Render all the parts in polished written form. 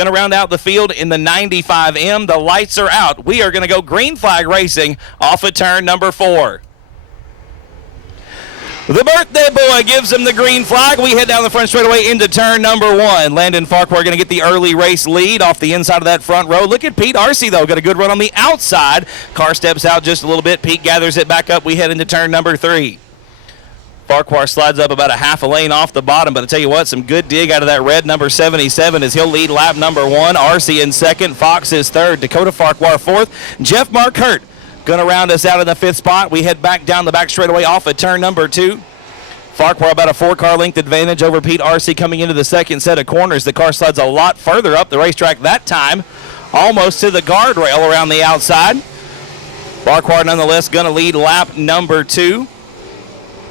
Going to round out the field in the 95M. The lights are out. We are going to go green flag racing off of turn number 4. The birthday boy gives him the green flag. We head down the front straightaway into turn number 1. Landon Farquhar going to get the early race lead off the inside of that front row. Look at Pete Arcee, though. Got a good run on the outside. Car steps out just a little bit. Pete gathers it back up. We head into turn number 3. Farquhar slides up about a half a lane off the bottom, but I tell you what, some good dig out of that red number 77 as he'll lead lap number 1. Arcee in second. Fox is third. Dakota Farquhar fourth. Jeff Mark Hurt going to round us out in the 5th spot. We head back down the back straightaway off of turn number 2. Farquhar about a 4-car length advantage over Pete Arcee coming into the second set of corners. The car slides a lot further up the racetrack that time, almost to the guardrail around the outside. Farquhar nonetheless going to lead lap number 2.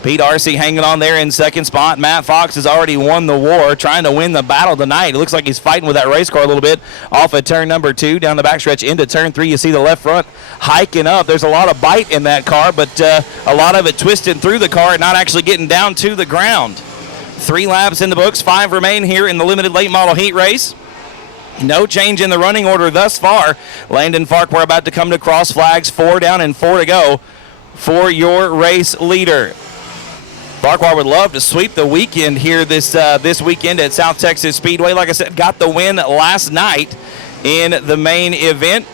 Pete Arcee hanging on there in second spot. Matt Fox has already won the war, trying to win the battle tonight. It looks like he's fighting with that race car a little bit off of turn number 2, down the backstretch into turn 3. You see the left front hiking up. There's a lot of bite in that car, but a lot of it twisting through the car and not actually getting down to the ground. 3 laps in the books, 5 remain here in the limited late model heat race. No change in the running order thus far. Landon Farquhar about to come to cross flags. 4 down and 4 to go for your race leader. Farquhar would love to sweep the weekend here this weekend at South Texas Speedway. Like I said, got the win last night in the main event.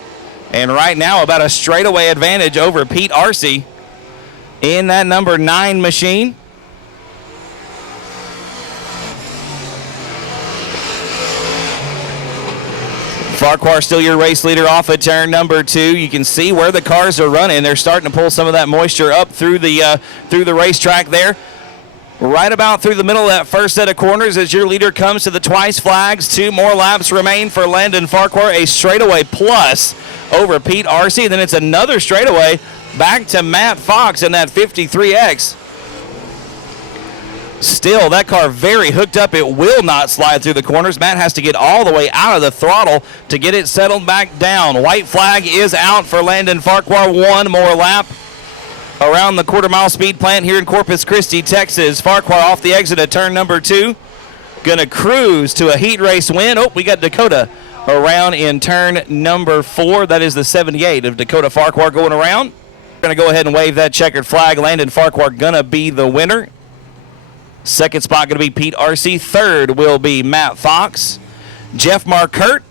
And right now about a straightaway advantage over Pete Arcee in that number 9 machine. Farquhar still your race leader off of turn number 2. You can see where the cars are running. They're starting to pull some of that moisture up through the racetrack there. Right about through the middle of that first set of corners as your leader comes to the twice flags. 2 more laps remain for Landon Farquhar. A straightaway plus over Pete Arcee. Then it's another straightaway back to Matt Fox in that 53X. Still, that car very hooked up. It will not slide through the corners. Matt has to get all the way out of the throttle to get it settled back down. White flag is out for Landon Farquhar. 1 more lap around the quarter-mile speed plant here in Corpus Christi, Texas. Farquhar off the exit of turn number 2. Going to cruise to a heat race win. Oh, we got Dakota around in turn number 4. That is the 78 of Dakota Farquhar going around. We're going to go ahead and wave that checkered flag. Landon Farquhar going to be the winner. Second spot going to be Pete Arcee. Third will be Matt Fox. Jeff Mark Hurt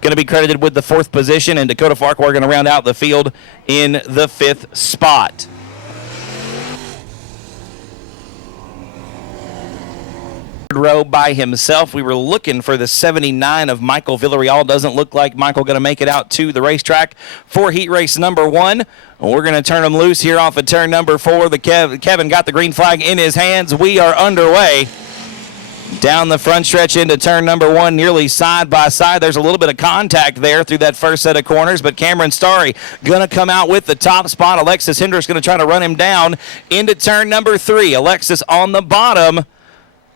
going to be credited with the 4th position, and Dakota Farquhar going to round out the field in the 5th spot. Row by himself. We were looking for the 79 of Michael Villarreal. Doesn't look like Michael going to make it out to the racetrack for heat race number 1. We're going to turn him loose here off of turn number 4. Kevin got the green flag in his hands. We are underway. Down the front stretch into turn number 1, nearly side by side. There's a little bit of contact there through that first set of corners, but Cameron Starry going to come out with the top spot. Alexis Hendricks going to try to run him down into turn number 3. Alexis on the bottom.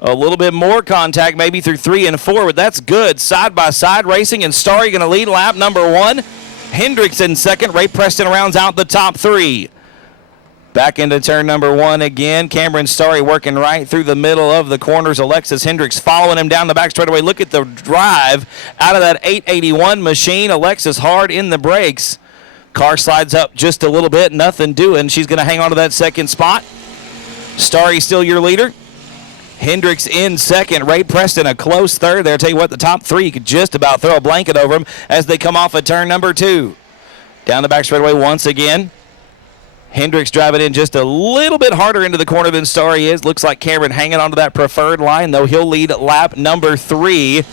A little bit more contact maybe through 3 and 4, but that's good. Side by side racing, and Starry going to lead lap number 1. Hendricks in second. Ray Preston rounds out the top 3. Back into turn number 1 again. Cameron Starry working right through the middle of the corners. Alexis Hendricks following him down the back straightaway. Look at the drive out of that 881 machine. Alexis hard in the brakes. Car slides up just a little bit. Nothing doing. She's going to hang on to that second spot. Starry still your leader. Hendricks in second. Ray Preston a close third there. Tell you what, the top 3, you could just about throw a blanket over them as they come off of turn number 2. Down the back straightaway once again. Hendricks driving in just a little bit harder into the corner than Starry is. Looks like Cameron hanging onto that preferred line, though. He'll lead lap number 3.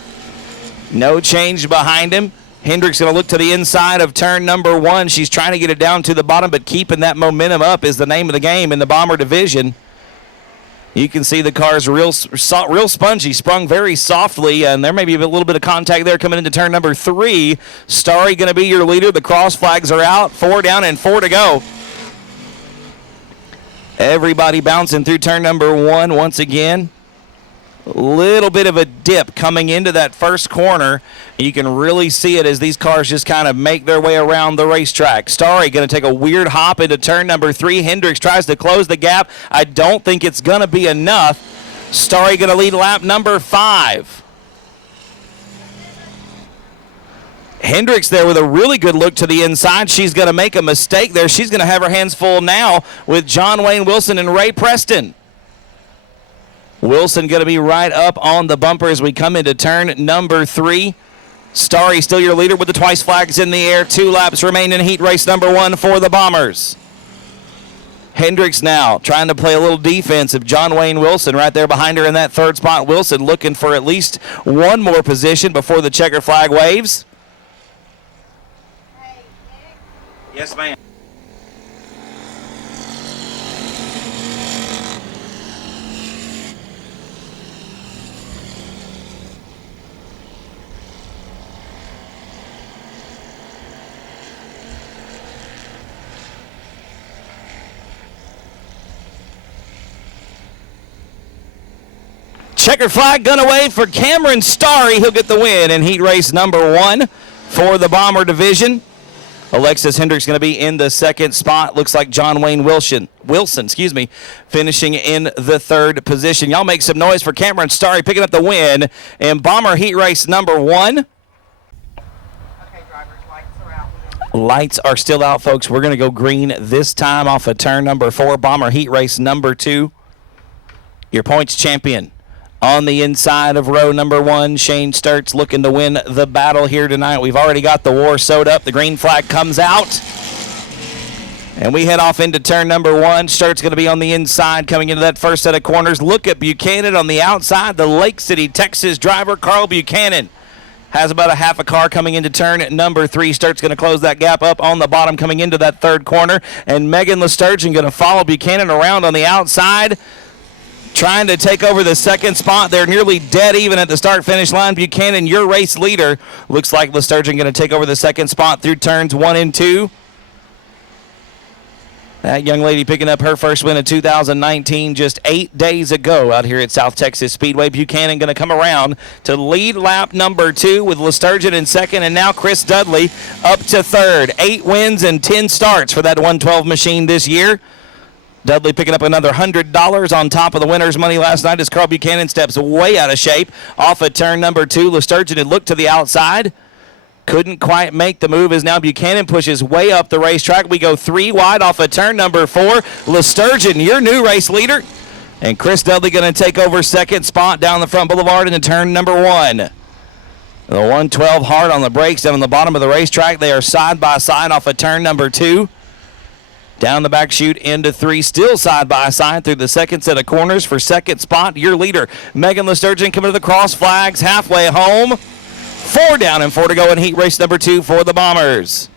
No change behind him. Hendricks going to look to the inside of turn number 1. She's trying to get it down to the bottom, but keeping that momentum up is the name of the game in the Bomber division. You can see the car's real spongy, sprung very softly, and there may be a little bit of contact there coming into turn number 3. Starry going to be your leader. The cross flags are out. 4 down and 4 to go. Everybody bouncing through turn number 1 once again. A little bit of a dip coming into that first corner. You can really see it as these cars just kind of make their way around the racetrack. Starry going to take a weird hop into turn number 3. Hendricks tries to close the gap. I don't think it's going to be enough. Starry going to lead lap number 5. Hendricks there with a really good look to the inside. She's going to make a mistake there. She's going to have her hands full now with John Wayne Wilson and Ray Preston. Wilson going to be right up on the bumper as we come into turn number 3. Starry still your leader with the twice flags in the air. 2 laps remain in heat race number 1 for the Bombers. Hendricks now trying to play a little defense of John Wayne Wilson right there behind her in that 3rd spot. Wilson looking for at least one more position before the checker flag waves. Yes, ma'am. Checkered flag gonna wave for Cameron Starry. He'll get the win in heat race number 1 for the Bomber division. Alexis Hendricks going to be in the 2nd spot. Looks like John Wayne Wilson, finishing in the 3rd position. Y'all make some noise for Cameron Starry picking up the win in Bomber heat race number 1. Okay, drivers, lights are out. Lights are still out, folks. We're going to go green this time off of turn number 4, Bomber heat race number 2. Your points champion. On the inside of row number 1, Shane Sturts looking to win the battle here tonight. We've already got the war sewed up. The green flag comes out. And we head off into turn number 1. Sturts going to be on the inside coming into that first set of corners. Look at Buchanan on the outside. The Lake City, Texas driver, Carl Buchanan, has about a half a car coming into turn number 3. Sturts going to close that gap up on the bottom coming into that 3rd corner. And Megan Lesturgeon going to follow Buchanan around on the outside, trying to take over the 2nd spot. They're nearly dead even at the start-finish line. Buchanan, your race leader. Looks like Lesturgeon going to take over the 2nd spot through turns 1 and 2. That young lady picking up her first win of 2019 just 8 days ago out here at South Texas Speedway. Buchanan going to come around to lead lap number 2 with Lesturgeon in 2nd, and now Chris Dudley up to 3rd. 8 wins and 10 starts for that 112 machine this year. Dudley picking up another $100 on top of the winner's money last night as Carl Buchanan steps way out of shape off of turn number 2. Lesturgeon had looked to the outside. Couldn't quite make the move as now Buchanan pushes way up the racetrack. We go 3 wide off of turn number 4. Lesturgeon, your new race leader. And Chris Dudley going to take over 2nd spot down the front boulevard into turn number 1. The 112 hard on the brakes down on the bottom of the racetrack. They are side by side off of turn number 2. Down the back chute into 3, still side by side through the 2nd set of corners for 2nd spot. Your leader, Megan Lesturgeon, coming to the cross flags halfway home. 4 down and 4 to go in heat race number 2 for the Bombers.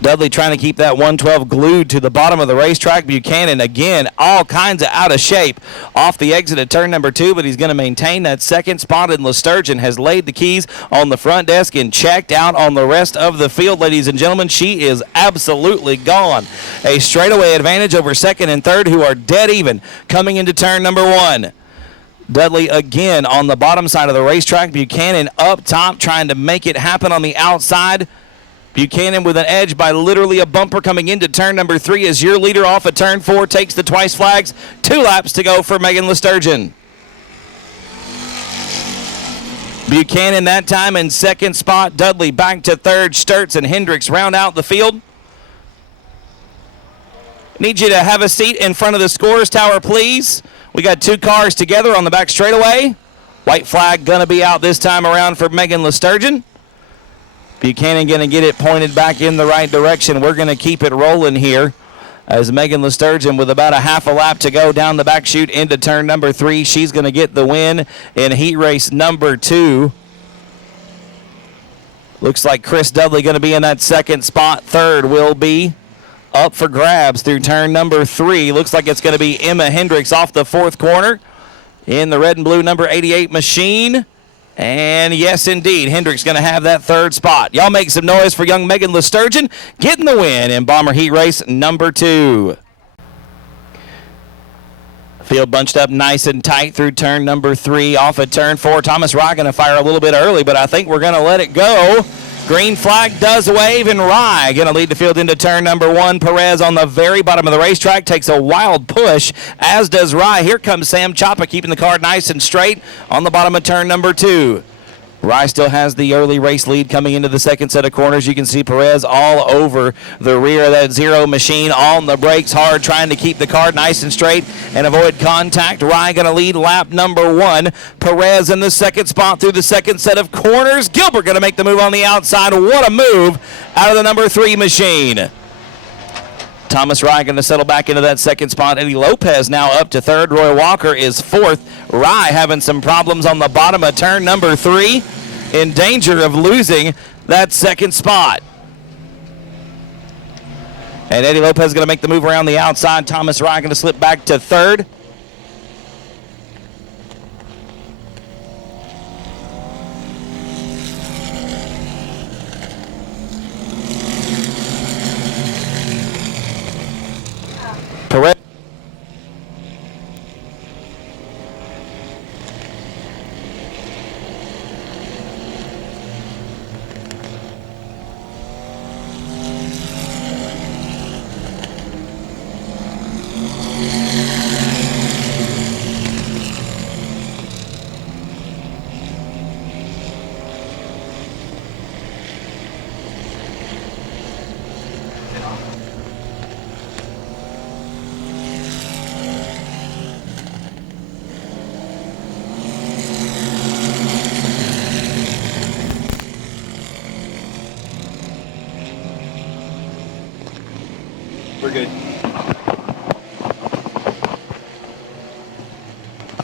Dudley trying to keep that 112 glued to the bottom of the racetrack. Buchanan, again, all kinds of out of shape off the exit at turn number 2, but he's going to maintain that 2nd spot, and Lesturgeon has laid the keys on the front desk and checked out on the rest of the field, ladies and gentlemen. She is absolutely gone. A straightaway advantage over 2nd and 3rd, who are dead even coming into turn number 1. Dudley again on the bottom side of the racetrack. Buchanan up top trying to make it happen on the outside. Buchanan with an edge by literally a bumper coming into turn number 3 as your leader off of turn 4 takes the twice flags. 2 laps to go for Megan Lesturgeon. Buchanan that time in 2nd spot. Dudley back to 3rd. Sturts and Hendricks round out the field. Need you to have a seat in front of the scores tower, please. We got 2 cars together on the back straightaway. White flag going to be out this time around for Megan Lesturgeon. Buchanan going to get it pointed back in the right direction. We're going to keep it rolling here as Megan Lesturgeon with about a half a lap to go down the back chute into turn number 3. She's going to get the win in heat race number 2. Looks like Chris Dudley going to be in that 2nd spot. 3rd will be up for grabs through turn number 3. Looks like it's going to be Emma Hendricks off the 4th corner in the red and blue number 88 machine. And yes, indeed, Hendricks going to have that 3rd spot. Y'all make some noise for young Megan Lesturgeon getting the win in Bomber Heat Race number 2. Field bunched up nice and tight through turn number 3. Off at turn 4, Thomas Rye going to fire a little bit early, but I think we're going to let it go. Green flag does wave, and Rye going to lead the field into turn number 1. Perez on the very bottom of the racetrack takes a wild push, as does Rye. Here comes Sam Choppa keeping the car nice and straight on the bottom of turn number 2. Rye still has the early race lead coming into the second set of corners. You can see Perez all over the rear of that Zero machine, on the brakes hard, trying to keep the car nice and straight and avoid contact. Rye going to lead lap number 1. Perez in the second spot through the second set of corners. Gilbert going to make the move on the outside. What a move out of the number 3 machine. Thomas Rye going to settle back into that second spot. Eddie Lopez now up to third. Roy Walker is fourth. Rye having some problems on the bottom of turn number 3, in danger of losing that second spot. And Eddie Lopez is going to make the move around the outside. Thomas Rye going to slip back to third. Perez. We're good.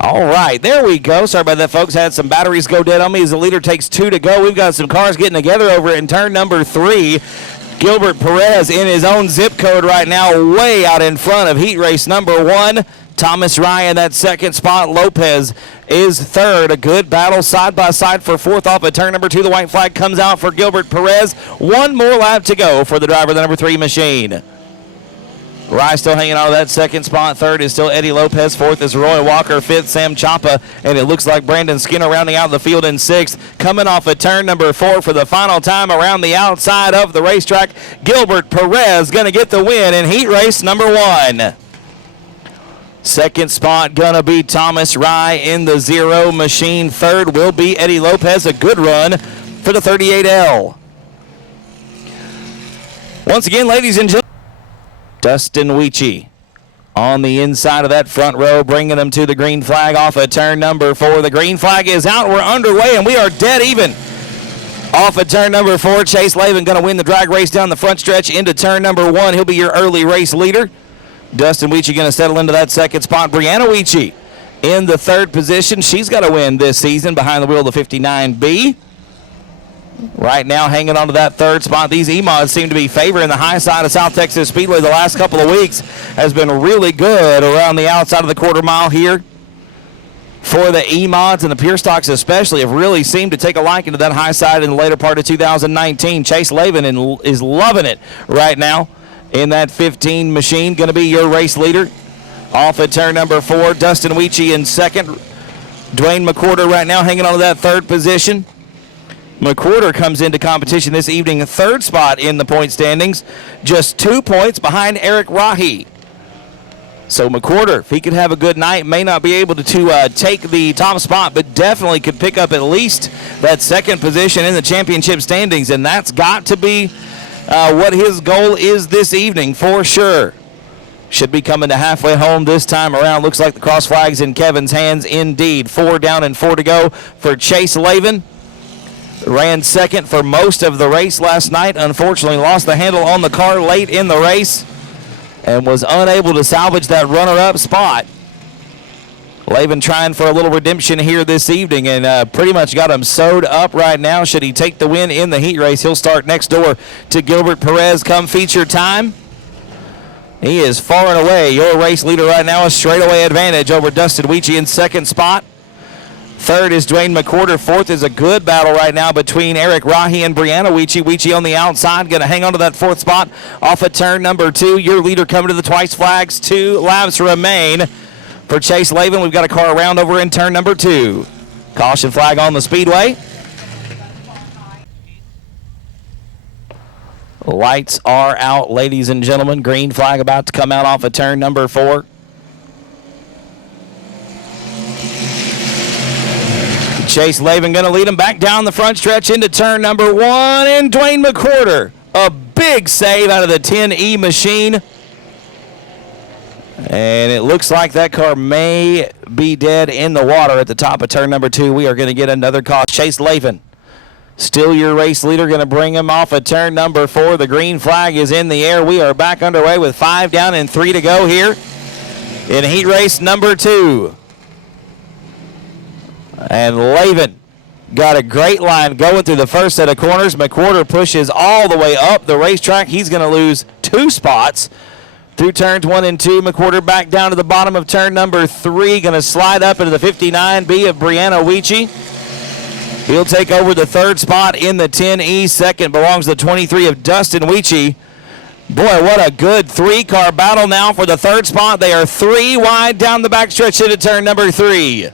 All right, there we go. Sorry about that, folks. Had some batteries go dead on me as the leader takes 2 to go. We've got some cars getting together over in turn number 3. Gilbert Perez in his own zip code right now, way out in front of heat race number 1. Thomas Rye in that second spot. Lopez is third. A good battle side by side for fourth off of turn number 2. The white flag comes out for Gilbert Perez. 1 more lap to go for the driver of the number 3 machine. Rye still hanging on to that second spot. Third is still Eddie Lopez. Fourth is Roy Walker. Fifth, Sam Chapa. And it looks like Brandon Skinner rounding out the field in sixth. Coming off of turn number 4 for the final time around the outside of the racetrack. Gilbert Perez going to get the win in heat race number 1. Second spot going to be Thomas Rye in the Zero machine. Third will be Eddie Lopez. A good run for the 38L. Once again, ladies and gentlemen, Dustin Weechie on the inside of that front row, bringing them to the green flag off of turn number 4. The green flag is out. We're underway, and we are dead even. Off of turn number 4, Chase Lavin going to win the drag race down the front stretch into turn number 1. He'll be your early race leader. Dustin Weechie going to settle into that second spot. Brianna Weechie in the third position. She's got to win this season behind the wheel of the 59B. Right now, hanging on to that third spot. These E-mods seem to be favoring the high side of South Texas Speedway the last couple of weeks. Has been really good around the outside of the quarter mile here for the E-mods, and the pure stocks especially have really seemed to take a liking to that high side in the later part of 2019. Chase Lavin is loving it right now in that 15 machine. Going to be your race leader. Off at turn number 4, Dustin Weechie in second. Dwayne McWhorter right now hanging on to that third position. McWhorter comes into competition this evening, third spot in the point standings, just 2 points behind Eric Rahi. So McWhorter, if he could have a good night, may not be able to take the top spot, but definitely could pick up at least that second position in the championship standings, and that's got to be what his goal is this evening for sure. Should be coming to halfway home this time around. Looks like the cross flag's in Kevin's hands indeed. 4 down and 4 to go for Chase Lavin. Ran second for most of the race last night. Unfortunately, lost the handle on the car late in the race and was unable to salvage that runner-up spot. Lavin trying for a little redemption here this evening and pretty much got him sewed up right now. Should he take the win in the heat race, he'll start next door to Gilbert Perez come feature time. He is far and away your race leader right now. A straightaway advantage over Dustin Weechie in second spot. Third is Dwayne McWhorter. Fourth is a good battle right now between Eric Rahi and Brianna Weechie. Weechie on the outside, going to hang on to that fourth spot off of turn number 2. Your leader coming to the twice flags. 2 laps remain for Chase Lavin. We've got a car around over in turn number 2. Caution flag on the speedway. Lights are out, ladies and gentlemen. Green flag about to come out off of turn number 4. Chase Lavin going to lead him back down the front stretch into turn number 1, and Dwayne McWhorter, a big save out of the 10E machine. And it looks like that car may be dead in the water at the top of turn number 2. We are going to get another call. Chase Lavin, still your race leader, going to bring him off of turn number 4. The green flag is in the air. We are back underway with 5 down and 3 to go here in heat race number 2. And Lavin got a great line going through the first set of corners. McWhorter pushes all the way up the racetrack. He's going to lose 2 spots through turns 1 and 2. McWhorter back down to the bottom of turn number 3. Going to slide up into the 59B of Brianna Weechie. He'll take over the 3rd spot in the 10E. Second belongs to the 23 of Dustin Weechie. Boy, what a good 3-car battle now for the 3rd spot. They are 3 wide down the backstretch into turn number 3.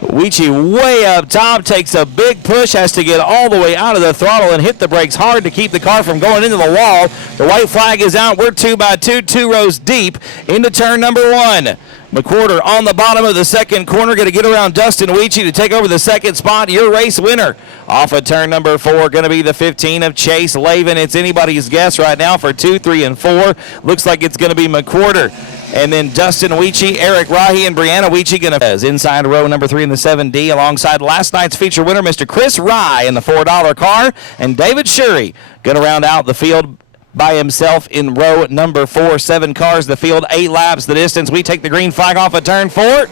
Weechie way up top, takes a big push, has to get all the way out of the throttle and hit the brakes hard to keep the car from going into the wall. The white flag is out. We're 2 by 2, 2 rows deep into turn number 1. McWhorter on the bottom of the second corner, going to get around Dustin Weechie to take over the 2nd spot. Your race winner off of turn number 4, going to be the 15 of Chase Lavin. It's anybody's guess right now for 2, 3, and 4. Looks like it's going to be McWhorter. And then Dustin Weechie, Eric Rahi, and Brianna Weechie going to inside row number 3 in the 7D alongside last night's feature winner, Mr. Chris Rye in the $4 car. And David Shurey going to round out the field by himself in row number 4. 7 cars, the field, 8 laps the distance. We take the green flag off of turn 4.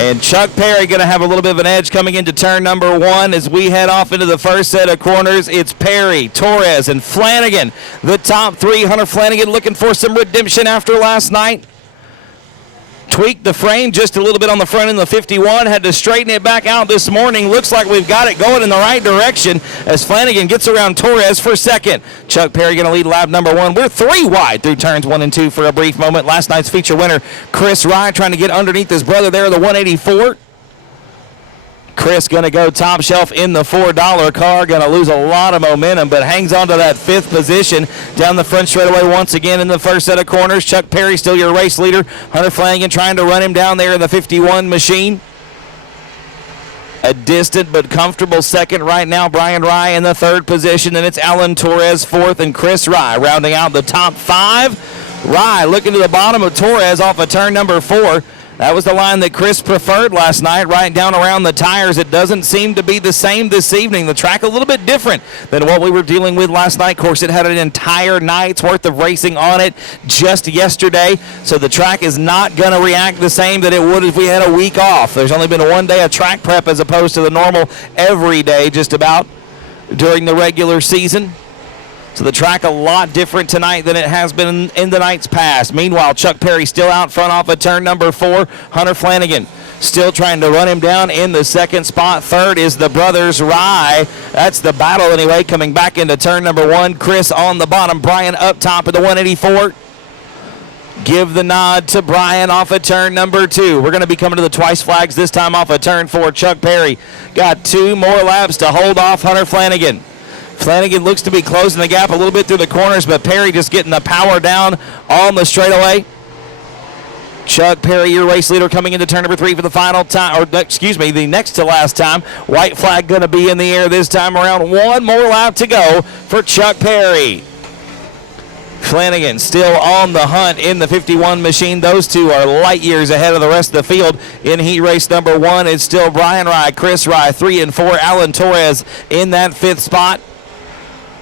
And Chuck Perry going to have a little bit of an edge coming into turn number 1 as we head off into the first set of corners. It's Perry, Torres, and Flanagan. The top 3. Hunter Flanagan looking for some redemption after last night. Tweaked the frame just a little bit on the front end of the 51. Had to straighten it back out this morning. Looks like we've got it going in the right direction as Flanagan gets around Torres for second. Chuck Perry going to lead lap number 1. We're 3 wide through turns 1 and 2 for a brief moment. Last night's feature winner, Chris Rye, trying to get underneath his brother there, the 184. Chris going to go top shelf in the $4 car. Going to lose a lot of momentum, but hangs on to that 5th position down the front straightaway once again in the first set of corners. Chuck Perry still your race leader. Hunter Flanagan trying to run him down there in the 51 machine. A distant but comfortable second right now. Brian Rye in the 3rd position, and it's Alan Torres 4th, and Chris Rye rounding out the top 5. Rye looking to the bottom of Torres off of turn number 4. That was the line that Chris preferred last night, right down around the tires. It doesn't seem to be the same this evening. The track a little bit different than what we were dealing with last night. Of course, it had an entire night's worth of racing on it just yesterday, so the track is not going to react the same that it would if we had a week off. There's only been 1 day of track prep as opposed to the normal every day just about during the regular season. So the track a lot different tonight than it has been in the nights past. Meanwhile, Chuck Perry still out front off of turn number 4. Hunter Flanagan still trying to run him down in the 2nd spot. 3rd is the brothers Rye. That's the battle anyway, coming back into turn number 1. Chris on the bottom. Brian up top of the 184. Give the nod to Brian off of turn number 2. We're going to be coming to the twice flags, this time off of turn 4. Chuck Perry got 2 more laps to hold off Hunter Flanagan. Flanagan looks to be closing the gap a little bit through the corners, but Perry just getting the power down on the straightaway. Chuck Perry, your race leader, coming into turn number 3 for the final time, or excuse me, the next to last time. White flag going to be in the air this time around. 1 more lap to go for Chuck Perry. Flanagan still on the hunt in the 51 machine. Those 2 are light years ahead of the rest of the field. In heat race number 1, it's still Brian Rye, Chris Rye, 3 and 4. Alan Torres in that 5th spot.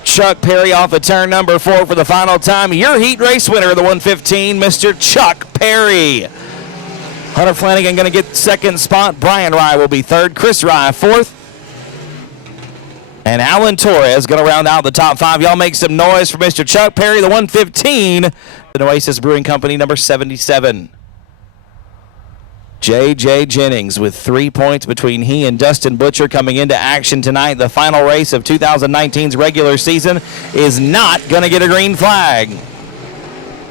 Chuck Perry off of turn number 4 for the final time. Your heat race winner of the 115, Mr. Chuck Perry. Hunter Flanagan going to get 2nd spot. Brian Rye will be 3rd. Chris Rye 4th. And Alan Torres going to round out the top 5. Y'all make some noise for Mr. Chuck Perry, the 115. The Oasis Brewing Company, number 77. J Jennings with 3 points between he and Dustin Butcher coming into action tonight. The final race of 2019's regular season is not going to get a green flag.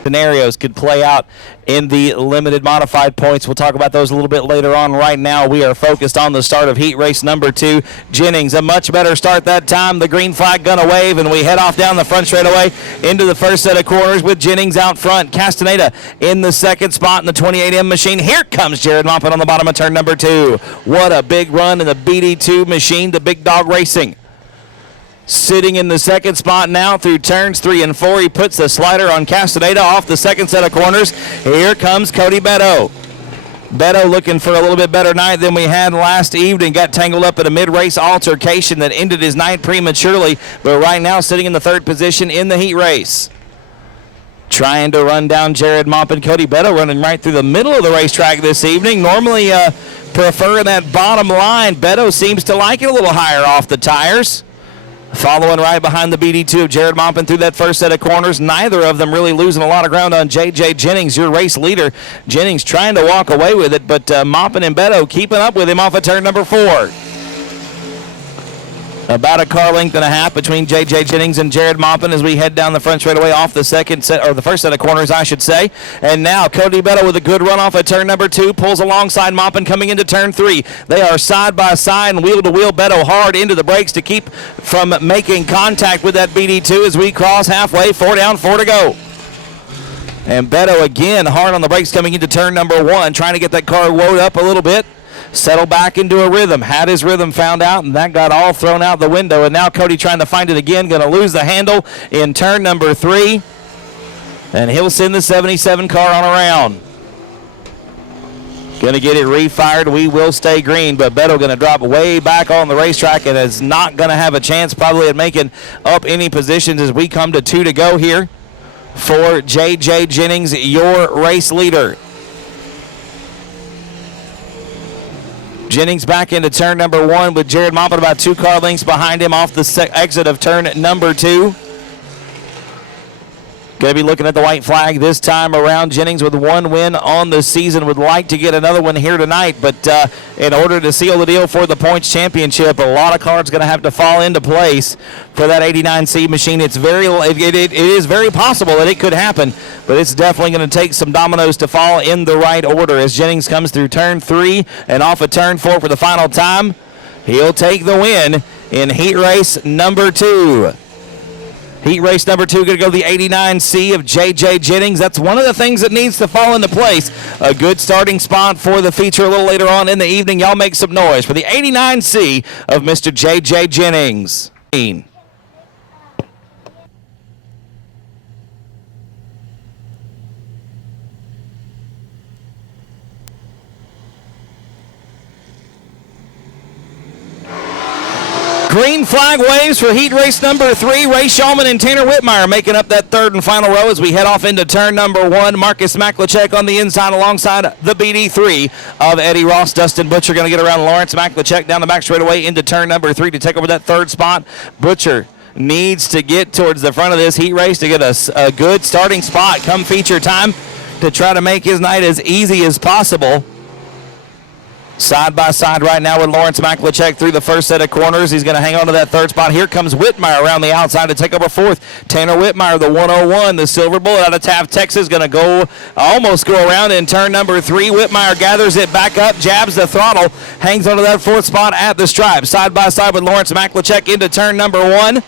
scenarios could play out in the limited modified points. We'll talk about those a little bit later on. Right now, we are focused on the start of heat race number 2. Jennings, a much better start that time. The green flag gonna wave, and we head off down the front straightaway into the first set of corners with Jennings out front. Castaneda in the second spot in the 28M machine. Here comes Jared Moppin on the bottom of turn number 2. What a big run in the BD2 machine, the Big Dog Racing. Sitting in the second spot now through turns 3 and 4. He puts the slider on Castaneda off the second set of corners. Here comes Cody Beto. Beto looking for a little bit better night than we had last evening. Got tangled up in a mid-race altercation that ended his night prematurely, but right now sitting in the third position in the heat race. Trying to run down Jared Moppin. Cody Beto running right through the middle of the racetrack this evening. Normally preferring that bottom line. Beto seems to like it a little higher off the tires. Following right behind the BD2 of Jared Moppin through that first set of corners. Neither of them really losing a lot of ground on J Jennings, your race leader. Jennings trying to walk away with it, but Moppin and Beto keeping up with him off of turn number 4. About a car length and a half between J Jennings and Jared Moppin as we head down the front straightaway off the second set, or the first set of corners, I should say. And now Cody Beto with a good run off of turn number 2, pulls alongside Moppin coming into turn 3. They are side by side and wheel to wheel. Beto hard into the brakes to keep from making contact with that BD2 as we cross halfway. 4 down, 4 to go. And Beto again hard on the brakes coming into turn number 1, trying to get that car wound up a little bit. Settle back into a rhythm. Had his rhythm found out, and that got all thrown out the window. And now Cody trying to find it again. Going to lose the handle in turn number 3. And he'll send the 77 car on around. Going to get it refired. We will stay green, but Beto going to drop way back on the racetrack and is not going to have a chance probably at making up any positions as we come to 2 to go here for J Jennings, your race leader. Jennings back into turn number 1 with Jared Moppin about 2 car lengths behind him off the exit of turn number 2. Going to be looking at the white flag this time around. Jennings with 1 win on the season. Would like to get another one here tonight, but in order to seal the deal for the points championship, a lot of cards going to have to fall into place for that 89C machine. It is very possible that it could happen, but it's definitely going to take some dominoes to fall in the right order as Jennings comes through turn 3 and off of turn 4 for the final time. He'll take the win in heat race number 2. Heat race number 2 going to go the 89C of J Jennings. That's one of the things that needs to fall into place. A good starting spot for the feature a little later on in the evening. Y'all make some noise for the 89C of Mr. J Jennings. Green flag waves for heat race number 3. Ray Shulman and Tanner Whitmire making up that third and final row as we head off into turn number 1. Marcus Maklicek on the inside alongside the BD3 of Eddie Ross. Dustin Butcher going to get around Lawrence Maklicek down the back straightaway into turn number 3 to take over that third spot. Butcher needs to get towards the front of this heat race to get a good starting spot come feature time to try to make his night as easy as possible. Side by side right now with Lawrence Maklicek through the first set of corners. He's going to hang on to that third spot. Here comes Whitmire around the outside to take over fourth. Tanner Whitmire, the 101, the silver bullet out of Taft, Texas, going to almost go around in turn number 3. Whitmire gathers it back up, jabs the throttle, hangs onto that fourth spot at the stripe. Side by side with Lawrence Maklicek into turn number 1.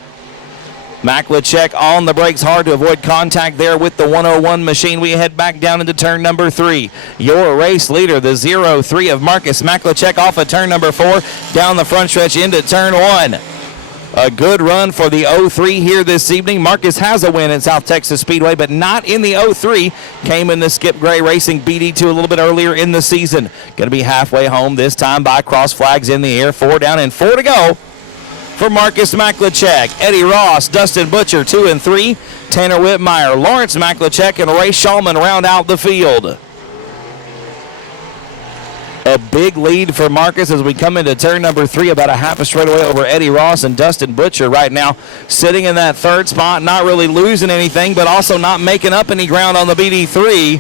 Maklicek on the brakes hard to avoid contact there with the 101 machine. We head back down into turn number 3. Your race leader, the 03 of Marcus Maklicek off of turn number 4, down the front stretch into turn 1. A good run for the 03 here this evening. Marcus has a win in South Texas Speedway, but not in the 03. Came in the Skip Gray Racing BD2 a little bit earlier in the season. Going to be halfway home this time by cross flags in the air. 4 down and 4 to go for Marcus Maklicek. Eddie Ross, Dustin Butcher, 2 and 3. Tanner Whitmire, Lawrence Maklicek, and Ray Shulman round out the field. A big lead for Marcus as we come into turn number 3, about a half a straightaway over Eddie Ross and Dustin Butcher right now, sitting in that third spot, not really losing anything, but also not making up any ground on the BD3.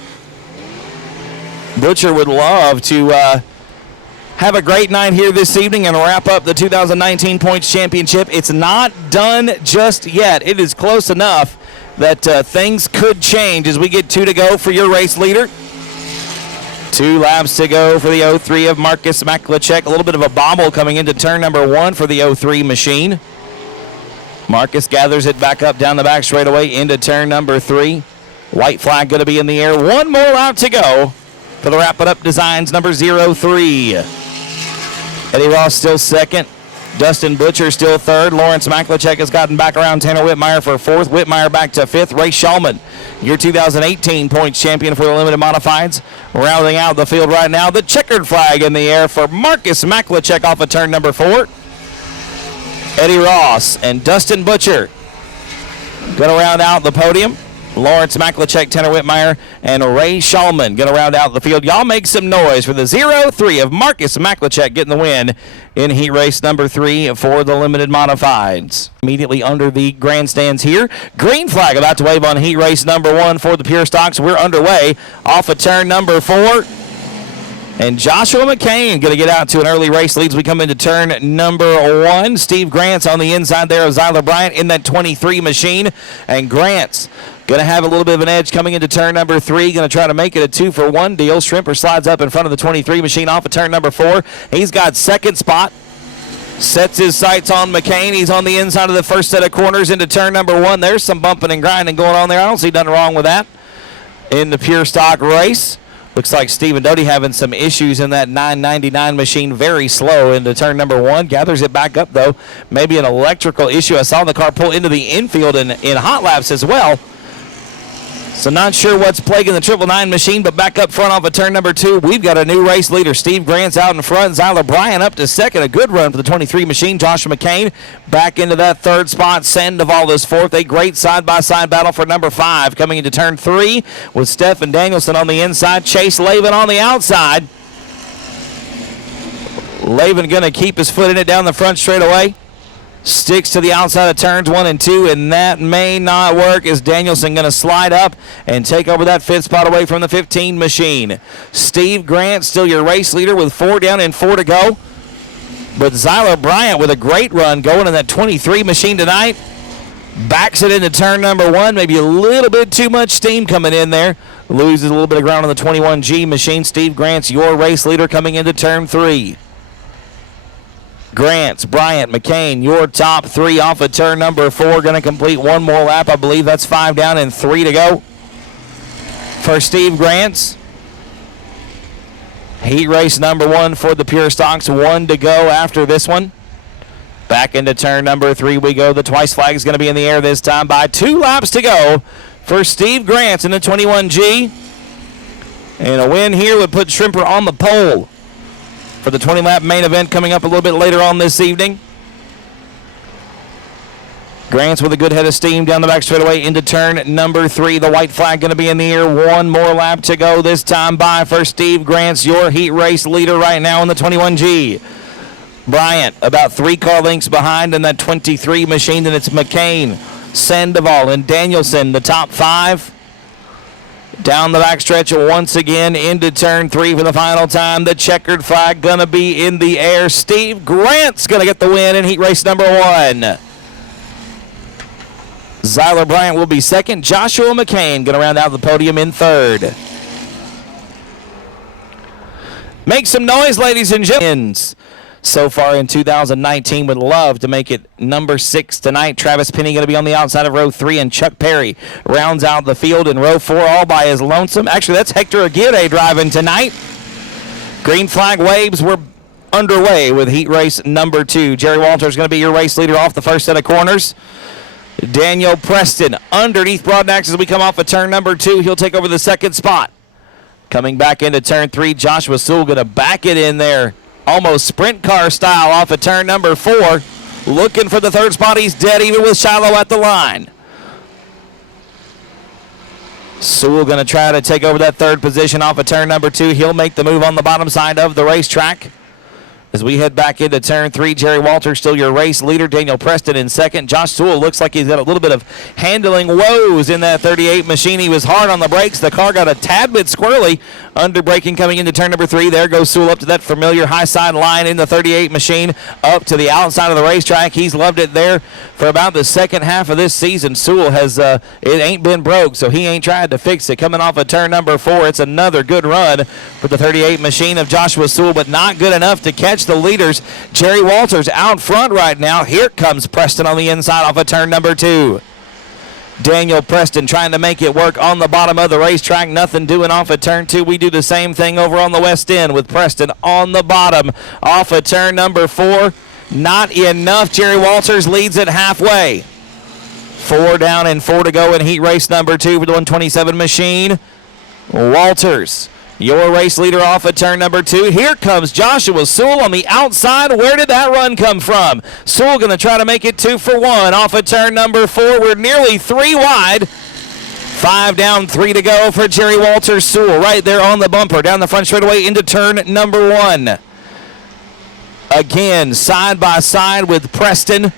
Butcher would love to have a great night here this evening and wrap up the 2019 Points Championship. It's not done just yet. It is close enough. that things could change as we get 2 to go for your race leader. 2 laps to go for the 03 of Marcus Maklachek. A little bit of a bobble coming into turn number 1 for the 03 machine. Marcus gathers it back up down the back straightaway into turn number 3. White flag going to be in the air. 1 more lap to go for the Wrap It Up Designs number 03. Eddie Ross still second. Dustin Butcher still third. Lawrence Maklachek has gotten back around. Tanner Whitmire for fourth. Whitmire back to fifth. Ray Shulman, your 2018 points champion for the limited modifieds. Rounding out the field right now, the checkered flag in the air for Marcus Maklachek off of turn number 4. Eddie Ross and Dustin Butcher going to round out the podium. Lawrence Maklachek, Tanner Whitmire, and Ray Shulman going to round out the field. Y'all make some noise for the 03 of Marcus Maklachek getting the win in heat race number 3 for the limited modifieds. Immediately under the grandstands here. Green flag about to wave on heat race number 1 for the pure stocks. We're underway off of turn number 4. And Joshua McCain going to get out to an early race lead as we come into turn number 1. Steve Grant's on the inside there of Zyler Bryant in that 23 machine. And Grant's going to have a little bit of an edge coming into turn number 3. Going to try to make it a 2-for-1 deal. Shrimper slides up in front of the 23 machine off of turn number 4. He's got second spot. Sets his sights on McCain. He's on the inside of the first set of corners into turn number 1. There's some bumping and grinding going on there. I don't see nothing wrong with that in the pure stock race. Looks like Stephen Doty having some issues in that 999 machine. Very slow into turn number 1. Gathers it back up, though. Maybe an electrical issue. I saw the car pull into the infield in hot laps as well. So not sure what's plaguing the 999 machine, but back up front off of turn number 2, we've got a new race leader. Steve Grant's out in front. Zyler Bryant up to second. A good run for the 23 machine. Joshua McCain back into that third spot. Sandoval is fourth. A great side-by-side battle for number 5 coming into turn 3 with Stephen Danielson on the inside. Chase Lavin on the outside. Lavin going to keep his foot in it down the front straightaway. Sticks to the outside of turns 1 and 2, and that may not work as Danielson going to slide up and take over that 5th spot away from the 15 machine. Steve Grant still your race leader with 4 down and 4 to go. But Zyler Bryant with a great run going in that 23 machine tonight. Backs it into turn number 1. Maybe a little bit too much steam coming in there. Loses a little bit of ground on the 21G machine. Steve Grant's your race leader coming into turn 3. Grants, Bryant, McCain, your top 3 off of turn number 4. Going to complete 1 more lap. I believe that's 5 down and 3 to go for Steve Grants. Heat race number 1 for the pure stocks. 1 to go after this one. Back into turn number 3 we go. The twice flag is going to be in the air this time by 2 laps to go for Steve Grants in the 21G. And a win here would put Shrimper on the pole for the 20-lap main event coming up a little bit later on this evening. Grants with a good head of steam down the back straightaway into turn number 3. The white flag going to be in the air. 1 more lap to go this time by for Steve Grants, your heat race leader right now in the 21G. Bryant about 3 car lengths behind in that 23 machine, and it's McCain, Sandoval, and Danielson, the top 5. Down the backstretch once again into turn 3 for the final time. The checkered flag going to be in the air. Steve Grant's going to get the win in heat race number 1. Zyler Bryant will be second. Joshua McCain going to round out the podium in third. Make some noise, ladies and gentlemen. So far in 2019, would love to make it number 6 tonight. Travis Penny going to be on the outside of row 3, and Chuck Perry rounds out the field in row 4 all by his lonesome. Actually, that's Hector Aguirre driving tonight. Green flag waves were underway with heat race number 2. Jerry Walters going to be your race leader off the first set of corners. Daniel Preston underneath Broadnax as we come off of turn number 2. He'll take over the second spot. Coming back into turn 3, Joshua Sewell going to back it in there. Almost sprint car style off of turn number 4. Looking for the third spot. He's dead even with Shiloh at the line. Sewell going to try to take over that third position off of turn number 2. He'll make the move on the bottom side of the racetrack. As we head back into turn 3, Jerry Walters still your race leader. Daniel Preston in second. Josh Sewell looks like he's got a little bit of handling woes in that 38 machine. He was hard on the brakes. The car got a tad bit squirrely. Under braking coming into turn number 3. There goes Sewell up to that familiar high side line in the 38 machine. Up to the outside of the racetrack. He's loved it there for about the second half of this season. Sewell has, it ain't been broke, so he ain't tried to fix it. Coming off of turn number 4, it's another good run for the 38 machine of Joshua Sewell, but not good enough to catch the leaders. Jerry Walters out front right now. Here comes Preston on the inside off of turn number 2. Daniel Preston trying to make it work on the bottom of the racetrack. Nothing doing off of turn 2. We do the same thing over on the west end with Preston on the bottom off of turn number 4. Not enough. Jerry Walters leads it halfway. 4 down and 4 to go in heat race number 2 for the 127 machine. Walters, your race leader off of turn number 2. Here comes Joshua Sewell on the outside. Where did that run come from? Sewell going to try to make it 2 for 1 off of turn number 4. We're nearly 3 wide. 5 down, 3 to go for Jerry Walters. Sewell right there on the bumper down the front straightaway into turn number 1. Again, side by side with Preston.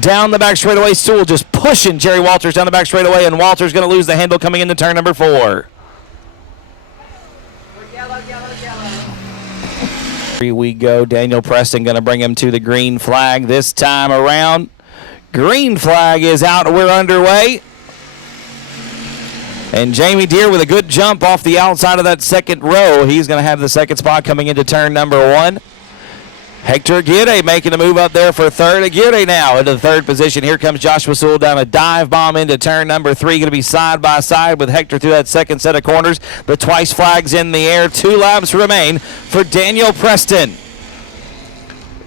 Down the back straightaway, Sewell just pushing Jerry Walters down the back straightaway, and Walters going to lose the handle coming into turn number 4. Here we go. Daniel Preston going to bring him to the green flag this time around. Green flag is out. We're underway. And Jamie Deere with a good jump off the outside of that second row. He's going to have the second spot coming into turn number 1. Hector Aguirre making a move up there for third. Aguirre now into the third position. Here comes Joshua Sewell down a dive bomb into turn number 3. Going to be side by side with Hector through that second set of corners. The twice flags in the air. 2 laps remain for Daniel Preston.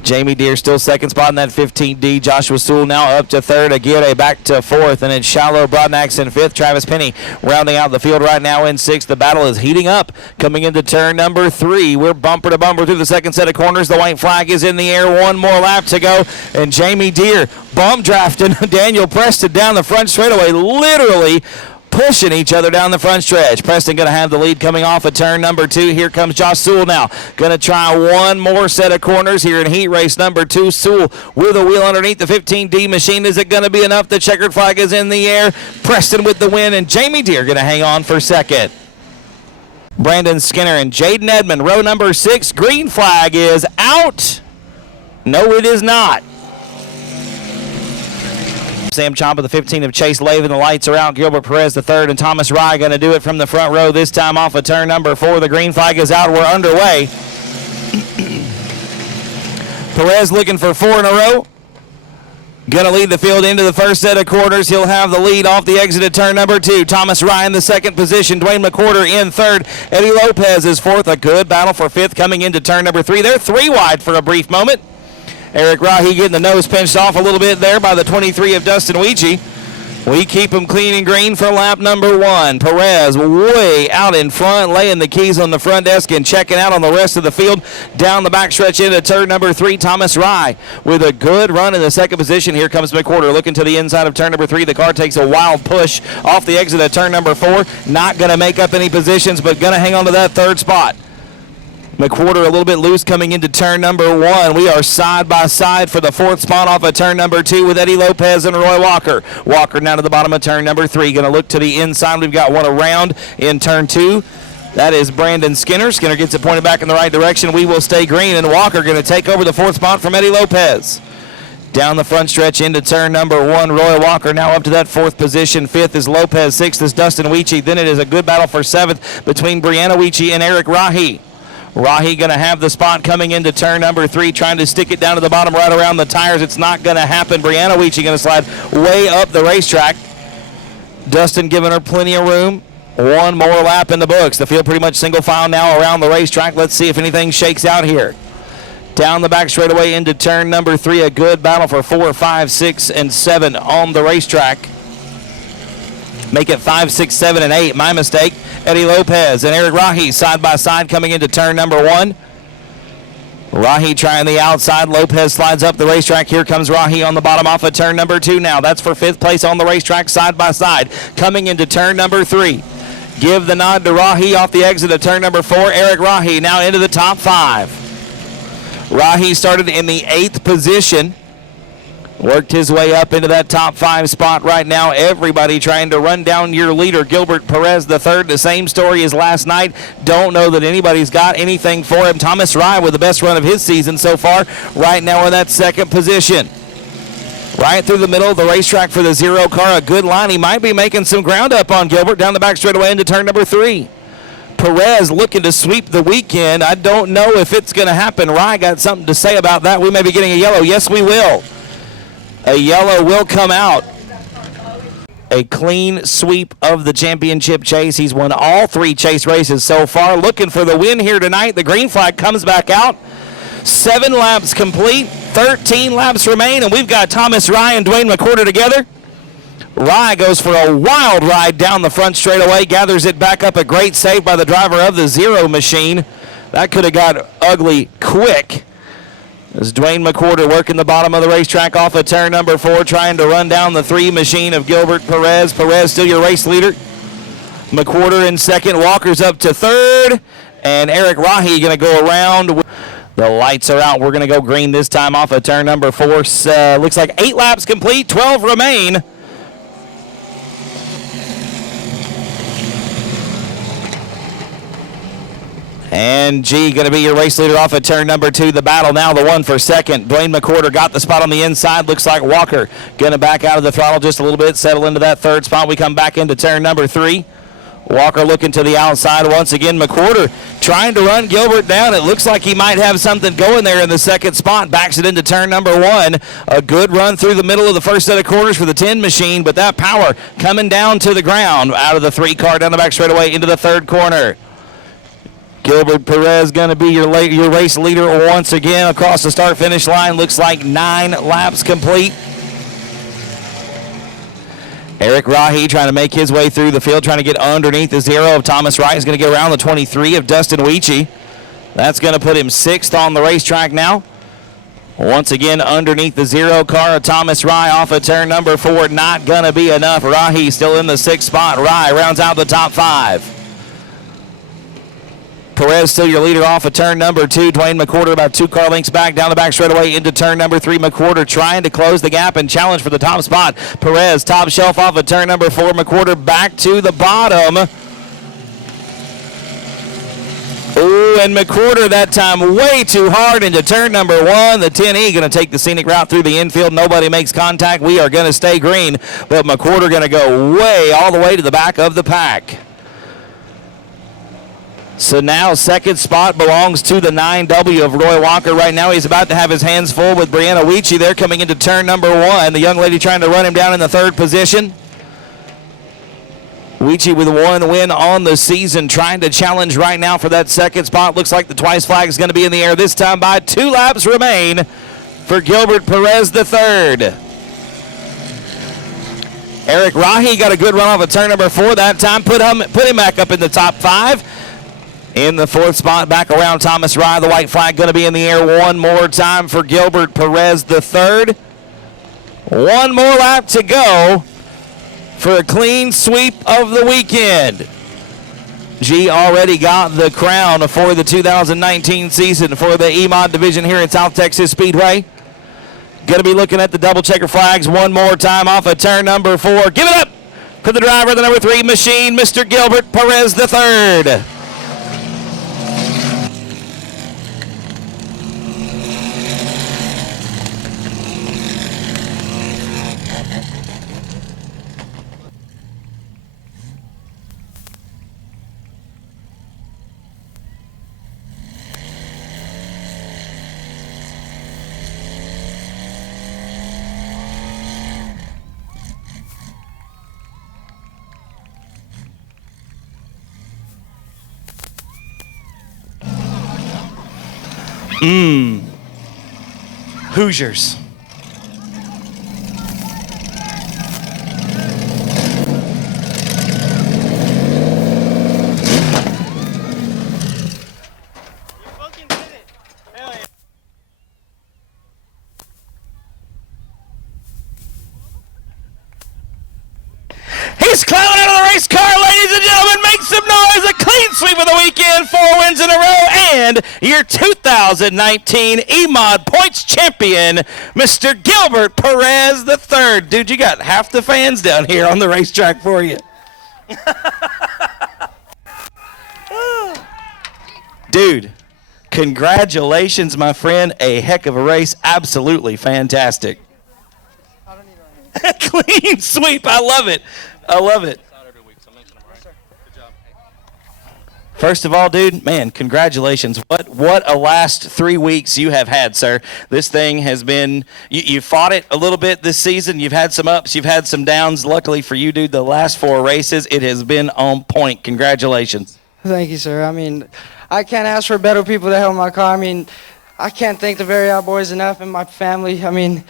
Jamie Deere still second spot in that 15D. Joshua Sewell now up to third. Aguirre back to fourth. And then Shallow Broadnax in fifth. Travis Penny rounding out the field right now in sixth. The battle is heating up coming into turn number 3. We're bumper to bumper through the second set of corners. The white flag is in the air. 1 more lap to go. And Jamie Deere bump drafting Daniel Preston down the front straightaway. Literally pushing each other down the front stretch. Preston going to have the lead coming off of turn number 2. Here comes Josh Sewell now. Going to try one more set of corners here in heat race number 2. Sewell with a wheel underneath the 15D machine. Is it going to be enough? The checkered flag is in the air. Preston with the win, and Jamie Deere going to hang on for second. Brandon Skinner and Jaden Edmond, row number 6. Green flag is out. No, it is not. Sam Chomp of the 15 of Chase Lavin. The lights are out. Gilbert Perez the third, and Thomas Rye going to do it from the front row this time off of turn number 4. The green flag is out. We're underway. Perez looking for 4 in a row. Going to lead the field into the first set of quarters. He'll have the lead off the exit of turn number 2. Thomas Rye in the second position. Dwayne McWhorter in third. Eddie Lopez is fourth. A good battle for fifth coming into turn number 3. They're 3 wide for a brief moment. Eric Rahe getting the nose pinched off a little bit there by the 23 of Dustin Weechie. We keep him clean and green for lap number 1. Perez way out in front, laying the keys on the front desk and checking out on the rest of the field. Down the backstretch into turn number 3, Thomas Rye with a good run in the second position. Here comes McWhorter looking to the inside of turn number 3. The car takes a wild push off the exit of turn number 4. Not going to make up any positions, but going to hang on to that third spot. McWhorter a little bit loose coming into turn number 1. We are side by side for the 4th spot off of turn number 2 with Eddie Lopez and Roy Walker. Walker now to the bottom of turn number 3. Going to look to the inside. We've got one around in turn 2. That is Brandon Skinner. Skinner gets it pointed back in the right direction. We will stay green, and Walker going to take over the 4th spot from Eddie Lopez. Down the front stretch into turn number 1. Roy Walker now up to that 4th position. 5th is Lopez. 6th is Dustin Weechie. Then it is a good battle for 7th between Brianna Weechie and Eric Rahe. Rahe going to have the spot coming into turn number 3, trying to stick it down to the bottom right around the tires. It's not going to happen. Brianna Weechie going to slide way up the racetrack. Dustin giving her plenty of room. 1 more lap in the books. The field pretty much single file now around the racetrack. Let's see if anything shakes out here. Down the back straightaway into turn number 3. A good battle for 4, 5, 6, and 7 on the racetrack. Make it 5, 6, 7, and 8. My mistake. Eddie Lopez and Eric Rahe side by side coming into turn number 1. Rahe trying the outside. Lopez slides up the racetrack. Here comes Rahe on the bottom off of turn number 2 now. That's for 5th place on the racetrack side by side. Coming into turn number 3. Give the nod to Rahe off the exit of turn number 4. Eric Rahe now into the top 5. Rahi started in the 8th position. Worked his way up into that top 5 spot right now. Everybody trying to run down your leader, Gilbert Perez III. The same story as last night. Don't know that anybody's got anything for him. Thomas Rye with the best run of his season so far. Right now in that 2nd position. Right through the middle of the racetrack for the 0 car. A good line. He might be making some ground up on Gilbert down the back straightaway into turn number 3. Perez looking to sweep the weekend. I don't know if it's going to happen. Rye got something to say about that. We may be getting a yellow. Yes, we will. A yellow will come out. A clean sweep of the championship chase. He's won all 3 chase races so far. Looking for the win here tonight. The green flag comes back out. 7 laps complete. 13 laps remain. And we've got Thomas Rye and Dwayne McWhorter together. Rye goes for a wild ride down the front straightaway. Gathers it back up. A great save by the driver of the 0 machine. That could have got ugly quick. As Dwayne McWhorter working the bottom of the racetrack off of turn number 4, trying to run down the 3 machine of Gilbert Perez. Perez still your race leader. McWhorter in 2nd. Walker's up to 3rd. And Eric Rahi going to go around. The lights are out. We're going to go green this time off of turn number 4. Looks like 8 laps complete. 12 remain. And G going to be your race leader off of turn number 2. The battle now, the 1 for 2nd. Dwayne McWhorter got the spot on the inside. Looks like Walker going to back out of the throttle just a little bit, settle into that 3rd spot. We come back into turn number 3. Walker looking to the outside once again. McWhorter trying to run Gilbert down. It looks like he might have something going there in the 2nd spot. Backs it into turn number 1. A good run through the middle of the first set of corners for the 10 machine, but that power coming down to the ground out of the 3 car down the back straightaway into the 3rd corner. Gilbert Perez going to be your race leader once again across the start-finish line. Looks like 9 laps complete. Eric Rahi trying to make his way through the field, trying to get underneath the 0 of Thomas Wright. He's going to get around the 23 of Dustin Weechie. That's going to put him 6th on the racetrack now. Once again, underneath the 0 car of Thomas Rye off of turn number 4. Not going to be enough. Rahi still in the 6th spot. Rye rounds out the top 5. Perez still your leader off of turn number 2. Dwayne McWhorter about 2 car lengths back down the back straightaway into turn number 3. McWhorter trying to close the gap and challenge for the top spot. Perez top shelf off of turn number 4. McWhorter back to the bottom. Ooh, and McWhorter that time way too hard into turn number 1. The 10E going to take the scenic route through the infield. Nobody makes contact. We are going to stay green, but McWhorter going to go all the way to the back of the pack. So now 2nd spot belongs to the 9W of Roy Walker. Right now he's about to have his hands full with Brianna Weechie there coming into turn number 1. The young lady trying to run him down in the 3rd position. Weechie with 1 win on the season, trying to challenge right now for that 2nd spot. Looks like the twice flag is going to be in the air this time by 2 laps remain for Gilbert Perez III. Eric Rahi got a good run off of turn number 4 that time. Put him back up in the top 5. In the 4th spot, back around Thomas Rye. The white flag going to be in the air one more time for Gilbert Perez III. 1 more lap to go for a clean sweep of the weekend. G already got the crown for the 2019 season for the EMOD division here at South Texas Speedway. Going to be looking at the double checker flags one more time off of turn number 4. Give it up for the driver of the number 3 machine, Mr. Gilbert Perez III. Hoosiers. He's climbing out of the race car, ladies and gentlemen. Make some noise. A clean sweep of the weekend. 4 wins in a row and your 2019 E-Mod Points Champion, Mr. Gilbert Perez III. Dude, you got half the fans down here on the racetrack for you. Dude, congratulations, my friend. A heck of a race. Absolutely fantastic. Clean sweep. I love it. I love it. First of all, dude, man, congratulations. What a last 3 weeks you have had, sir. This thing has been, you fought it a little bit this season. You've had some ups, you've had some downs. Luckily for you, dude, the last 4 races, it has been on point. Congratulations. Thank you, sir. I mean, I can't ask for better people to help my car. I mean, I can't thank the Very Out boys enough and my family. I mean,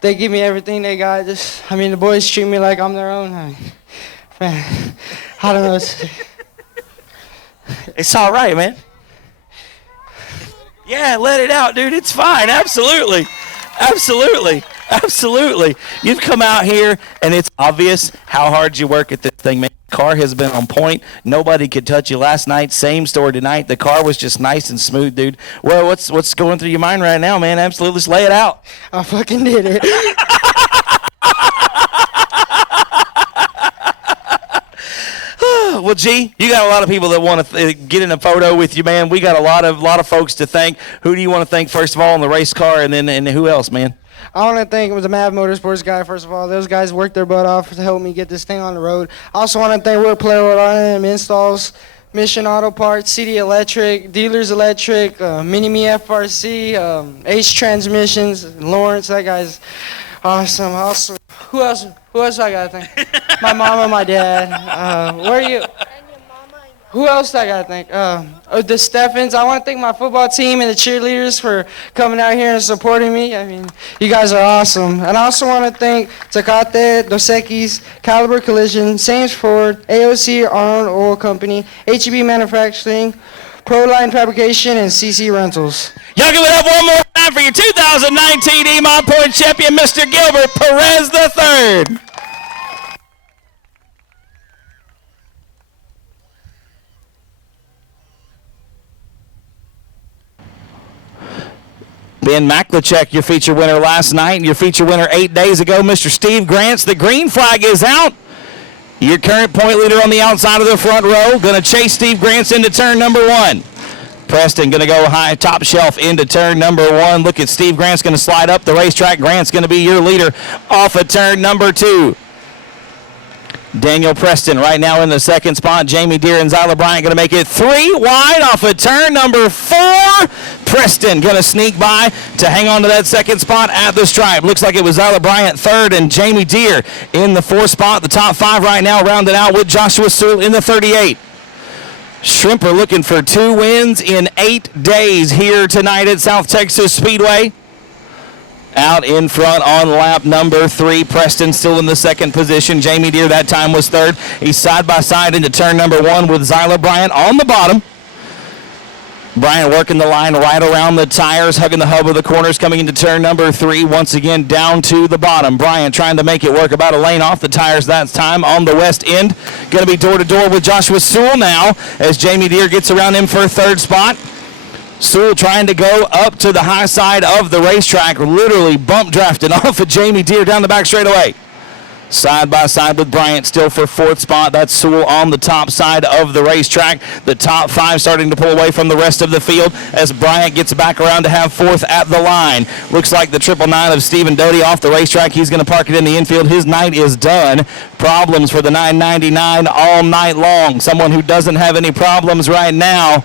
they give me everything they got. The boys treat me like I'm their own. I mean, man, I don't know. It's all right, man. Yeah, let it out, dude. It's fine. Absolutely. Absolutely. Absolutely. You've come out here, and it's obvious how hard you work at this thing, man. The car has been on point. Nobody could touch you last night. Same story tonight. The car was just nice and smooth, dude. Well, what's going through your mind right now, man? Absolutely. Let's lay it out. I fucking did it. Well, G, you got a lot of people that want to get in a photo with you, man. We got a lot of folks to thank. Who do you want to thank first of all in the race car, and who else, man? I want to thank the Mav Motorsports guy, first of all. Those guys worked their butt off to help me get this thing on the road. I also want to thank Will Player on Installs, Mission Auto Parts, CD Electric, Dealers Electric, Mini-Me FRC, Ace Transmissions, Lawrence. That guy's awesome. Also, who else I got to thank? My mom and my dad. Where are you? Who else I got to thank? The Steffens. I want to thank my football team and the cheerleaders for coming out here and supporting me. I mean, you guys are awesome. And I also want to thank Tecate, Dos Equis, Caliber Collision, Sames Ford, AOC Arnold Oil Company, HEB Manufacturing, Proline Fabrication, and CC Rentals. Y'all give it up one more time for your 2019 E-Mod Point Champion, Mr. Gilbert Perez III. Ben Maklachek, your feature winner last night, and your feature winner 8 days ago, Mr. Steve Grants. The green flag is out. Your current point leader on the outside of the front row, going to chase Steve Grants into turn number 1. Preston going to go high, top shelf into turn number 1. Look at Steve Grant's going to slide up the racetrack. Grant's going to be your leader off of turn number 2. Daniel Preston right now in the second spot. Jamie Deere and Zyla Bryant going to make it 3 wide off of turn number 4. Preston going to sneak by to hang on to that second spot at the stripe. Looks like it was Zyla Bryant third and Jamie Deere in the 4th spot. The top 5 right now rounded out with Joshua Sewell in the 38. Shrimper looking for 2 wins in 8 days here tonight at South Texas Speedway. Out in front on lap number 3. Preston still in the second position. Jamie Deere that time was third. He's side by side into turn number 1 with Zyla Bryant on the bottom. Bryant working the line right around the tires, hugging the hub of the corners, coming into turn number 3. Once again down to the bottom. Bryant trying to make it work, about a lane off the tires that time on the west end. Going to be door to door with Joshua Sewell now as Jamie Deere gets around him for 3rd spot. Sewell trying to go up to the high side of the racetrack, literally bump drafting off of Jamie Deere down the back straightaway. Side by side with Bryant still for 4th spot. That's Sewell on the top side of the racetrack. The top 5 starting to pull away from the rest of the field as Bryant gets back around to have 4th at the line. Looks like the 999 of Stephen Doty off the racetrack. He's going to park it in the infield. His night is done. Problems for the 999 all night long. Someone who doesn't have any problems right now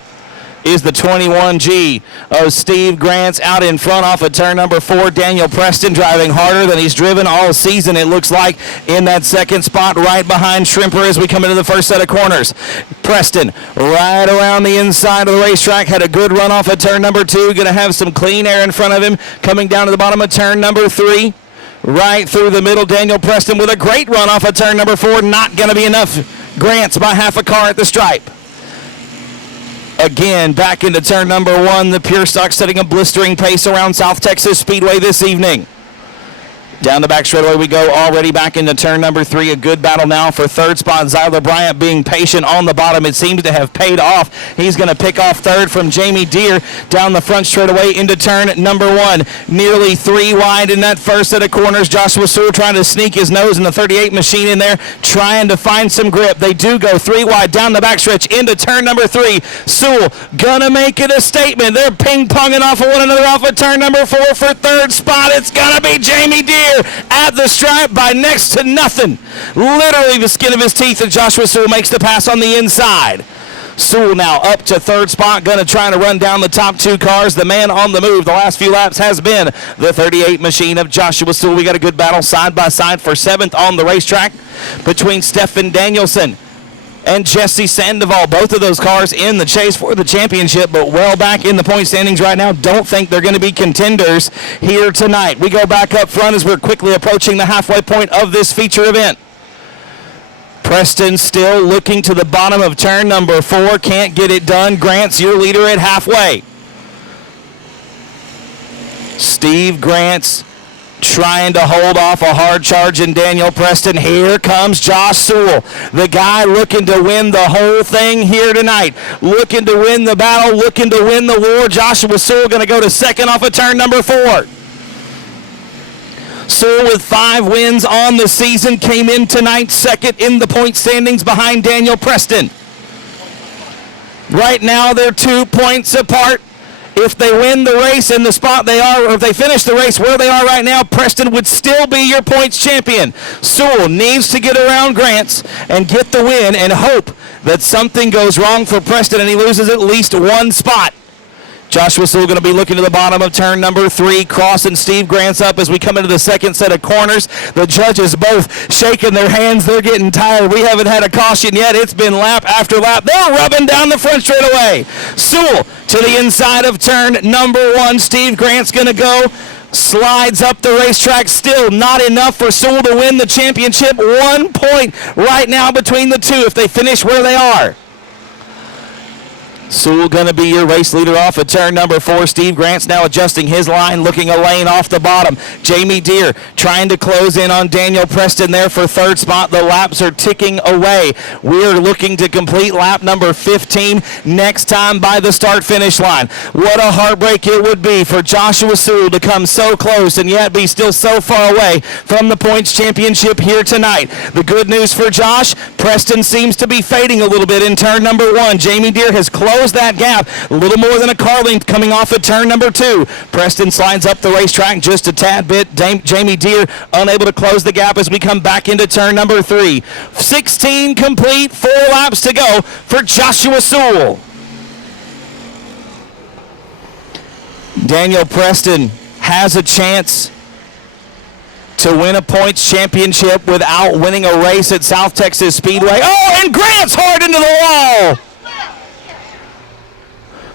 is the 21G of Steve Grants out in front off of turn number 4. Daniel Preston driving harder than he's driven all season, it looks like, in that second spot right behind Shrimper as we come into the first set of corners. Preston right around the inside of the racetrack, had a good run off of turn number 2, going to have some clean air in front of him coming down to the bottom of turn number 3. Right through the middle, Daniel Preston with a great run off of turn number 4. Not going to be enough. Grants by half a car at the stripe. Again, back into turn number 1. The Pure Stock setting a blistering pace around South Texas Speedway this evening. Down the back straightaway we go, already back into turn number 3. A good battle now for third spot. Zyler Bryant being patient on the bottom. It seems to have paid off. He's going to pick off third from Jamie Deere down the front straightaway into turn number 1. Nearly 3 wide in that first set of corners. Joshua Sewell trying to sneak his nose in the 38 machine in there, trying to find some grip. They do go 3 wide down the backstretch into turn number 3. Sewell gonna make it a statement. They're ping-ponging off of one another off of turn number 4 for third spot. It's gonna be Jamie Deere at the stripe by next to nothing. Literally the skin of his teeth, and Joshua Sewell makes the pass on the inside. Sewell now up to third spot, going to try to run down the top 2 cars. The man on the move the last few laps has been the 38 machine of Joshua Sewell. We got a good battle side by side for 7th on the racetrack between Stephen Danielson and Jesse Sandoval. Both of those cars in the chase for the championship, but well back in the point standings right now. Don't think they're going to be contenders here tonight. We go back up front as we're quickly approaching the halfway point of this feature event. Preston still looking to the bottom of turn number 4. Can't get it done. Grant's your leader at halfway. Steve Grant's trying to hold off a hard charge in Daniel Preston. Here comes Josh Sewell, the guy looking to win the whole thing here tonight, looking to win the battle, looking to win the war. Joshua Sewell going to go to second off of turn number 4. Sewell with 5 wins on the season came in tonight second in the point standings behind Daniel Preston. Right now they're 2 points apart. If they win the race in the spot they are, or if they finish the race where they are right now, Preston would still be your points champion. Sewell needs to get around Grants and get the win and hope that something goes wrong for Preston and he loses at least 1 spot. Joshua Sewell going to be looking to the bottom of turn number 3, crossing Steve Grants up as we come into the second set of corners. The judges both shaking their hands. They're getting tired. We haven't had a caution yet. It's been lap after lap. They're rubbing down the front straightaway. Sewell to the inside of turn number 1. Steve Grant's going to go. Slides up the racetrack. Still not enough for Sewell to win the championship. 1 point right now between the two if they finish where they are. Sewell going to be your race leader off at turn number 4. Steve Grant's now adjusting his line, looking a lane off the bottom. Jamie Deere trying to close in on Daniel Preston there for third spot. The laps are ticking away. We're looking to complete lap number 15 next time by the start-finish line. What a heartbreak it would be for Joshua Sewell to come so close and yet be still so far away from the points championship here tonight. The good news for Josh, Preston seems to be fading a little bit in turn number 1. Jamie Deere has closed that gap a little more than a car length coming off at turn number 2. Preston slides up the racetrack just a tad bit. Jamie Deere unable to close the gap as we come back into turn number 3. 16 complete, 4 laps to go for Joshua Sewell. Daniel Preston has a chance to win a points championship without winning a race at South Texas Speedway. Oh, and Grant's hard into the wall.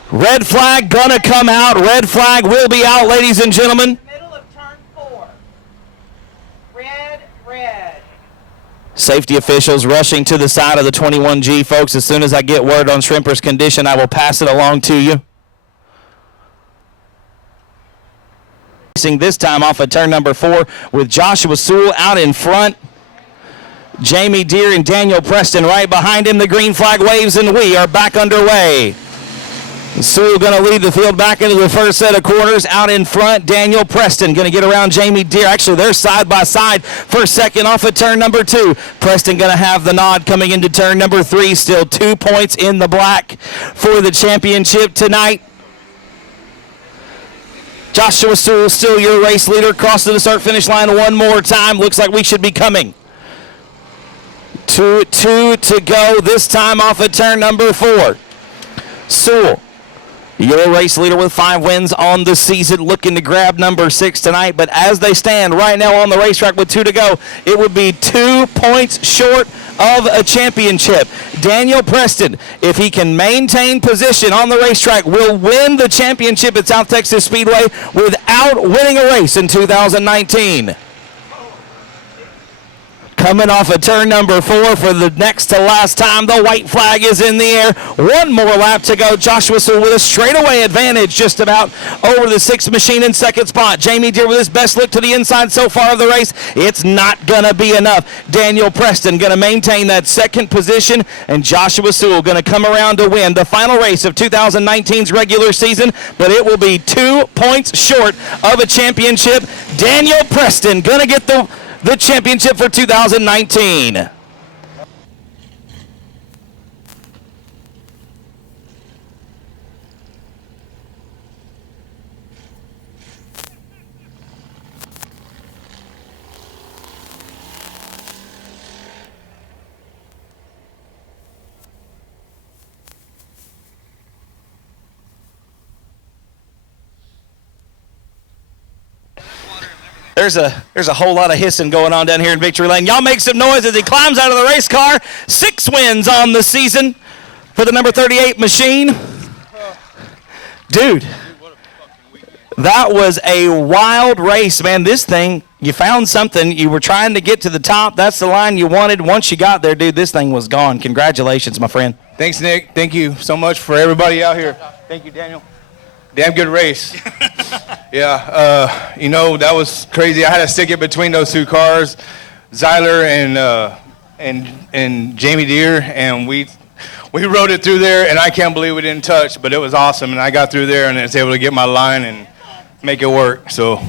Red flag gonna come out. Red flag will be out, ladies and gentlemen. Middle of turn 4. Red. Safety officials rushing to the side of the 21G. Folks, as soon as I get word on Shrimper's condition, I will pass it along to you. This time off of turn number 4 with Joshua Sewell out in front. Jamie Deere and Daniel Preston right behind him. The green flag waves and we are back underway. Sewell going to lead the field back into the first set of corners. Out in front, Daniel Preston going to get around Jamie Deere. Actually, they're side by side for second off of turn number 2. Preston going to have the nod coming into turn number 3. Still 2 points in the black for the championship tonight. Joshua Sewell still your race leader. Crossing the start-finish line one more time. Looks like we should be coming. 2 to go, this time off of turn number 4. Sewell, your race leader with 5 wins on the season, looking to grab number 6 tonight. But as they stand right now on the racetrack with 2 to go, it would be 2 points short of a championship. Daniel Preston, if he can maintain position on the racetrack, will win the championship at South Texas Speedway without winning a race in 2019. Coming off of turn number 4 for the next to last time. The white flag is in the air. One more lap to go. Joshua Sewell with a straightaway advantage just about over the 6th machine in second spot. Jamie Deere with his best look to the inside so far of the race. It's not going to be enough. Daniel Preston going to maintain that second position, and Joshua Sewell going to come around to win the final race of 2019's regular season, but it will be 2 points short of a championship. Daniel Preston going to get the championship for 2019. There's a whole lot of hissing going on down here in Victory Lane. Y'all make some noise as he climbs out of the race car. 6 wins on the season for the number 38 machine. Dude, that was a wild race, man. This thing, you found something. You were trying to get to the top. That's the line you wanted. Once you got there, dude, this thing was gone. Congratulations, my friend. Thanks, Nick. Thank you so much for everybody out here. Thank you, Daniel. Damn good race. Yeah, that was crazy. I had to stick it between those 2 cars, Zyler and Jamie Deere, and we rode it through there, and I can't believe we didn't touch, but it was awesome, and I got through there and was able to get my line and make it work. So,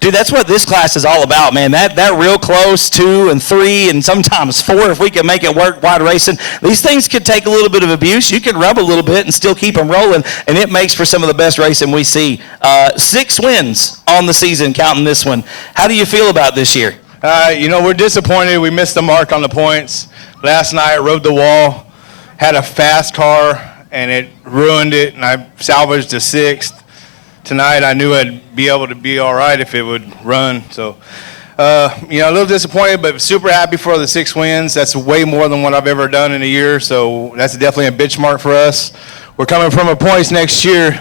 dude, that's what this class is all about, man. That real close 2 and 3 and sometimes 4 if we can make it work wide racing. These things could take a little bit of abuse. You can rub a little bit and still keep them rolling, and it makes for some of the best racing we see. 6 wins on the season, counting this one. How do you feel about this year? We're disappointed. We missed the mark on the points. Last night, I rode the wall, had a fast car, and it ruined it, and I salvaged the 6th. Tonight, I knew I'd be able to be all right if it would run. So, a little disappointed, but super happy for the 6 wins. That's way more than what I've ever done in a year, so that's definitely a benchmark for us. We're coming from a points next year.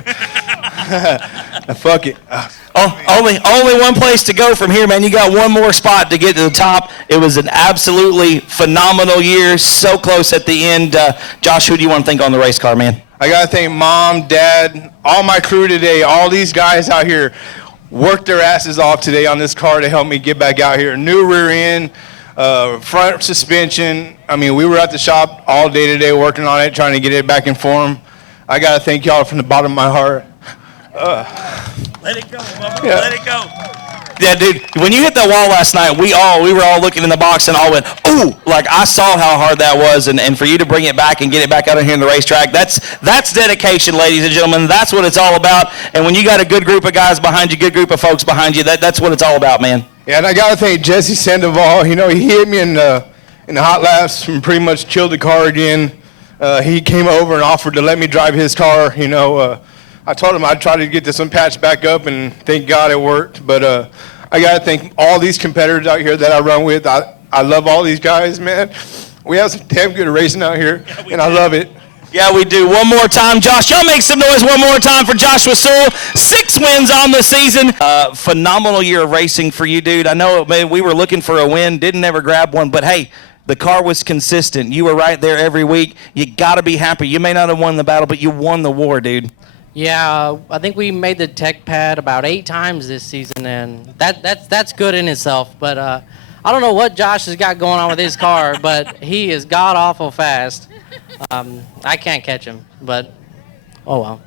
Fuck it. Only one place to go from here, man. You got one more spot to get to the top. It was an absolutely phenomenal year, so close at the end. Josh, who do you want to thank on the race car, man? I got to thank Mom, Dad, all my crew today, all these guys out here worked their asses off today on this car to help me get back out here. New rear end, front suspension. I mean, we were at the shop all day today working on it, trying to get it back in form. I got to thank y'all from the bottom of my heart. Let it go, Bubba. Yeah. Let it go. Yeah, dude, when you hit that wall last night, we were all looking in the box and all went, ooh, like I saw how hard that was, and for you to bring it back and get it back out here in the racetrack, that's dedication, ladies and gentlemen. That's what it's all about. And when you got a good group of guys behind you, good group of folks behind you, that's what it's all about, man. Yeah, and I got to thank Jesse Sandoval. He hit me in the hot laps and pretty much killed the car again. He came over and offered to let me drive his car. I told him I'd try to get this one patched back up, and thank God it worked. But I got to thank all these competitors out here that I run with. I love all these guys, man. We have some damn good racing out here, and I love it. Yeah, we do. One more time, Josh. Y'all make some noise one more time for Joshua Sewell. 6 wins on the season. Phenomenal year of racing for you, dude. I know we were looking for a win, didn't ever grab one, but hey, the car was consistent. You were right there every week. You got to be happy. You may not have won the battle, but you won the war, dude. Yeah, I think we made the tech pad about 8 times this season, and that's good in itself. But I don't know what Josh has got going on with his car, but he is god-awful fast. I can't catch him, but oh well.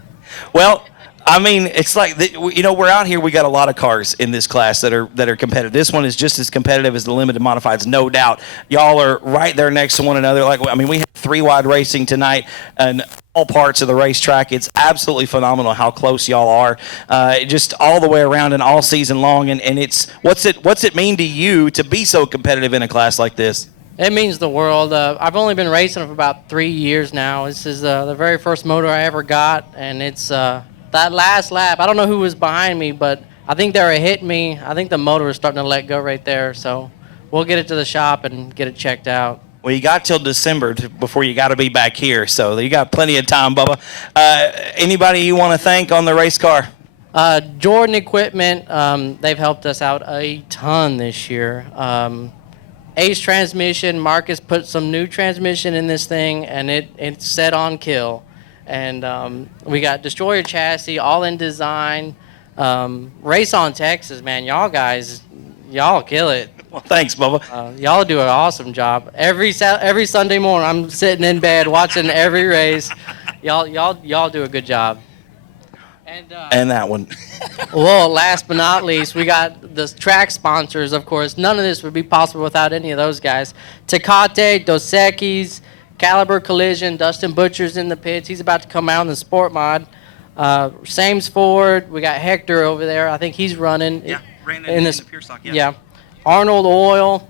Well, I mean, it's like, we're out here. We got a lot of cars in this class that are competitive. This one is just as competitive as the limited modifieds, no doubt. Y'all are right there next to one another. We have 3-wide racing tonight and all parts of the racetrack. It's absolutely phenomenal how close y'all are, just all the way around and all season long. And it's what's it mean to you to be so competitive in a class like this? It means the world. I've only been racing for about 3 years now. This is the very first motor I ever got, and it's that last lap. I don't know who was behind me, but I think they were hitting me. I think the motor was starting to let go right there. So we'll get it to the shop and get it checked out. Well, you got till December before you got to be back here, so you got plenty of time, Bubba. Anybody you want to thank on the race car? Jordan Equipment, they've helped us out a ton this year. Ace transmission. Marcus put some new transmission in this thing, and it's set on kill. And we got Destroyer chassis, all in design. Race on Texas, man. Y'all kill it. Well, thanks, Bubba. Y'all do an awesome job. Every Sunday morning, I'm sitting in bed watching every race. Y'all do a good job. And that one. Well, last but not least, we got the track sponsors, of course. None of this would be possible without any of those guys. Tecate, Dos Equis, Caliber Collision, Dustin Butcher's in the pits. He's about to come out in the sport mod. Sames Ford, we got Hector over there. I think he's running. Yeah, ran in the pure stock, yes. Yeah. Arnold Oil,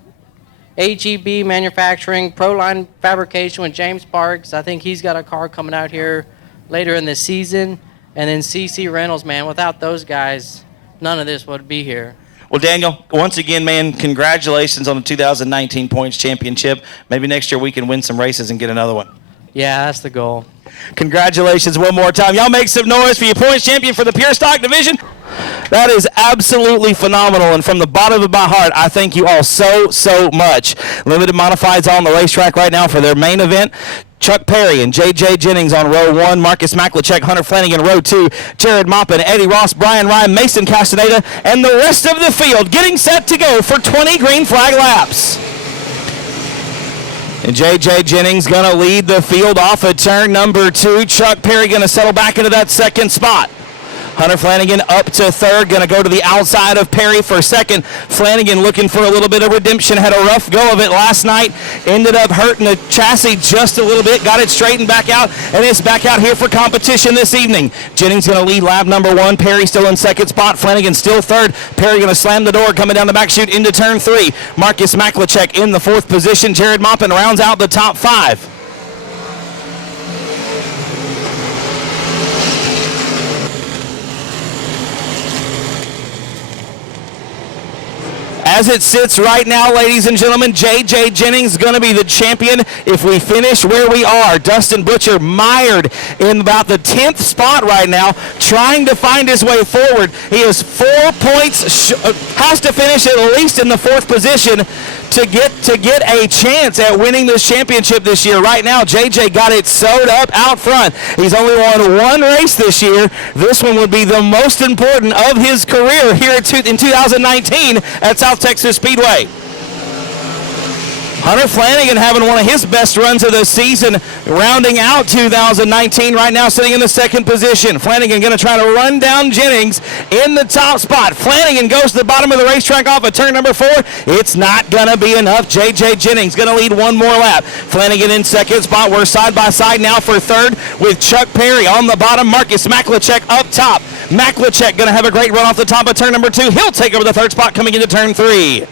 HEB Manufacturing, Proline Fabrication with James Parks. I think he's got a car coming out here later in the season. And then CC Reynolds, man. Without those guys, none of this would be here. Well, Daniel, once again, man, congratulations on the 2019 Points Championship. Maybe next year we can win some races and get another one. Yeah, that's the goal. Congratulations one more time. Y'all make some noise for your Points Champion for the Pure Stock Division. That is absolutely phenomenal, and from the bottom of my heart, I thank you all so much. Limited Modifieds on the racetrack right now for their main event. Chuck Perry and J Jennings on row 1, Marcus Maklachek, Hunter Flanagan row 2, Jared Maupin, Eddie Ross, Brian Ryan, Mason Castaneda, and the rest of the field getting set to go for 20 green flag laps. And J Jennings going to lead the field off of turn number 2. Chuck Perry going to settle back into that second spot. Hunter Flanagan up to third, going to go to the outside of Perry for second. Flanagan looking for a little bit of redemption, had a rough go of it last night, ended up hurting the chassis just a little bit, got it straightened back out, and it's back out here for competition this evening. Jennings going to lead lap number 1, Perry still in second spot, Flanagan still third. Perry going to slam the door, coming down the back chute into turn 3. Marcus Maklachek in the 4th position. Jared Maupin rounds out the top 5. As it sits right now, ladies and gentlemen, J Jennings is going to be the champion if we finish where we are. Dustin Butcher mired in about the 10th spot right now, trying to find his way forward. He is 4 points, has to finish at least in the 4th position to get a chance at winning this championship this year. Right now, JJ got it sewed up out front. He's only won 1 race this year. This one would be the most important of his career here in 2019 at South Texas Speedway. Hunter Flanagan having one of his best runs of the season, rounding out 2019 right now, sitting in the 2nd position. Flanagan going to try to run down Jennings in the top spot. Flanagan goes to the bottom of the racetrack off of turn number 4. It's not going to be enough. J Jennings going to lead 1 more lap. Flanagan in 2nd spot. We're side by side now for 3rd with Chuck Perry on the bottom. Marcus Maklachek up top. Maklachek going to have a great run off the top of turn number 2. He'll take over the 3rd spot coming into turn 3.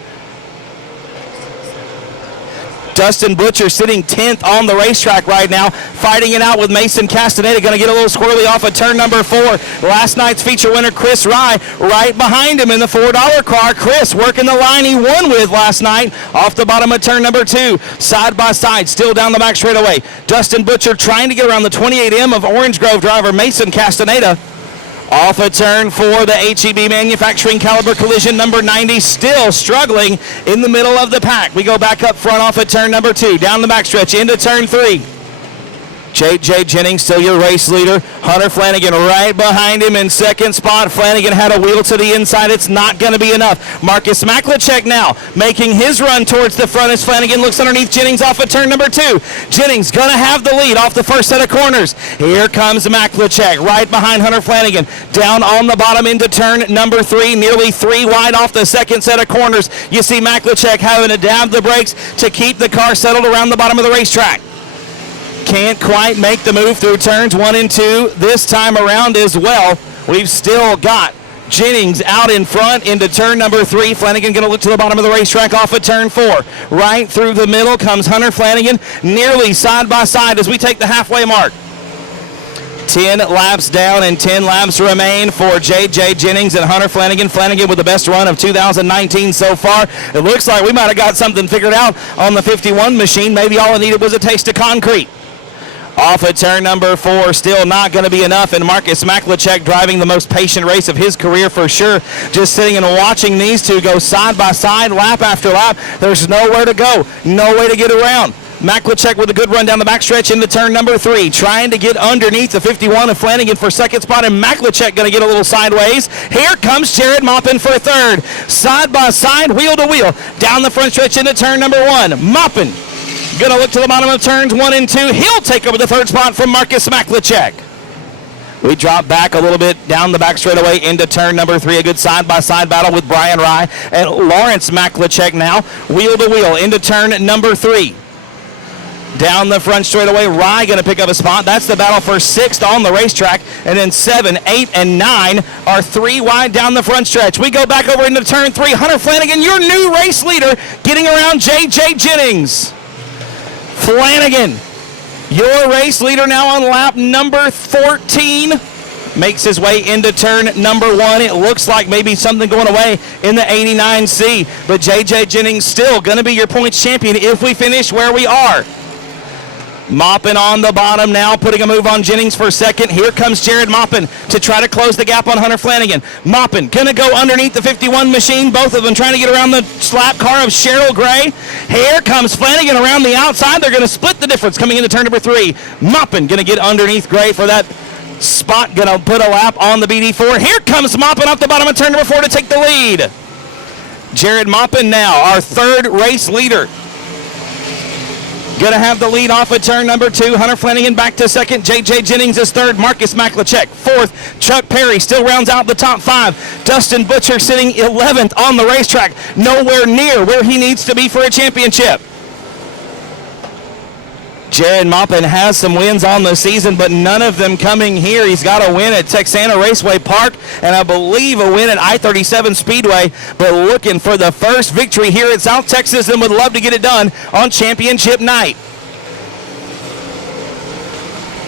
Dustin Butcher sitting 10th on the racetrack right now, fighting it out with Mason Castaneda. Going to get a little squirrely off of turn number 4. Last night's feature winner, Chris Rye, right behind him in the $4 car. Chris working the line he won with last night off the bottom of turn number 2. Side by side, still down the back straightaway. Dustin Butcher trying to get around the 28M of Orange Grove driver Mason Castaneda. Off of turn 4, the HEB Manufacturing Caliber Collision number 90 still struggling in the middle of the pack. We go back up front off of turn number 2, down the backstretch into turn 3. J Jennings still your race leader. Hunter Flanagan right behind him in 2nd spot. Flanagan had a wheel to the inside. It's not going to be enough. Marcus Maklachek now making his run towards the front as Flanagan looks underneath Jennings off of turn number 2. Jennings going to have the lead off the first set of corners. Here comes Maklachek right behind Hunter Flanagan. Down on the bottom into turn number 3, nearly 3 wide off the second set of corners. You see Maklachek having to dab the brakes to keep the car settled around the bottom of the racetrack. Can't quite make the move through turns 1 and 2 this time around as well. We've still got Jennings out in front into turn number 3. Flanagan going to look to the bottom of the racetrack off of turn 4. Right through the middle comes Hunter Flanagan, nearly side by side as we take the halfway mark. 10 laps down and 10 laps remain for J Jennings and Hunter Flanagan. Flanagan with the best run of 2019 so far. It looks like we might have got something figured out on the 51 machine. Maybe all it needed was a taste of concrete. Off of turn number 4, still not going to be enough, and Marcus Maklicek driving the most patient race of his career for sure. Just sitting and watching these two go side by side, lap after lap. There's nowhere to go, no way to get around. Maklicek with a good run down the backstretch into turn number 3, trying to get underneath the 51 of Flanagan for second spot, and Maklicek going to get a little sideways. Here comes Jared Maupin for third. Side by side, wheel to wheel, down the front stretch into turn number 1. Maupin going to look to the bottom of turns 1 and 2. He'll take over the third spot from Marcus Maklicek. We drop back a little bit down the back straightaway into turn number 3. A good side-by-side battle with Brian Rye and Lawrence Maklicek now. Wheel to wheel into turn number 3. Down the front straightaway, Rye going to pick up a spot. That's the battle for 6th on the racetrack. And then 7, 8, and 9 are 3 wide down the front stretch. We go back over into turn 3. Hunter Flanagan, your new race leader, getting around J Jennings. Flanagan, your race leader now on lap number 14, makes his way into turn number 1. It looks like maybe something going away in the 89C, but J Jennings still going to be your points champion if we finish where we are. Maupin on the bottom now, putting a move on Jennings for second. Here comes Jared Maupin to try to close the gap on Hunter Flanagan. Maupin going to go underneath the 51 machine, both of them trying to get around the slap car of Cheryl Gray. Here comes Flanagan around the outside. They're going to split the difference coming into turn number 3. Maupin going to get underneath Gray for that spot, going to put a lap on the BD4. Here comes Maupin off the bottom of turn number 4 to take the lead. Jared Maupin now, our third race leader. Going to have the lead off of turn number 2. Hunter Flanagan back to second. J Jennings is third. Marcus Maklicek fourth. Chuck Perry still rounds out the top 5. Dustin Butcher sitting 11th on the racetrack. Nowhere near where he needs to be for a championship. Jared Maupin has some wins on the season, but none of them coming here. He's got a win at Texana Raceway Park and I believe a win at I-37 Speedway, but looking for the first victory here at South Texas and would love to get it done on championship night.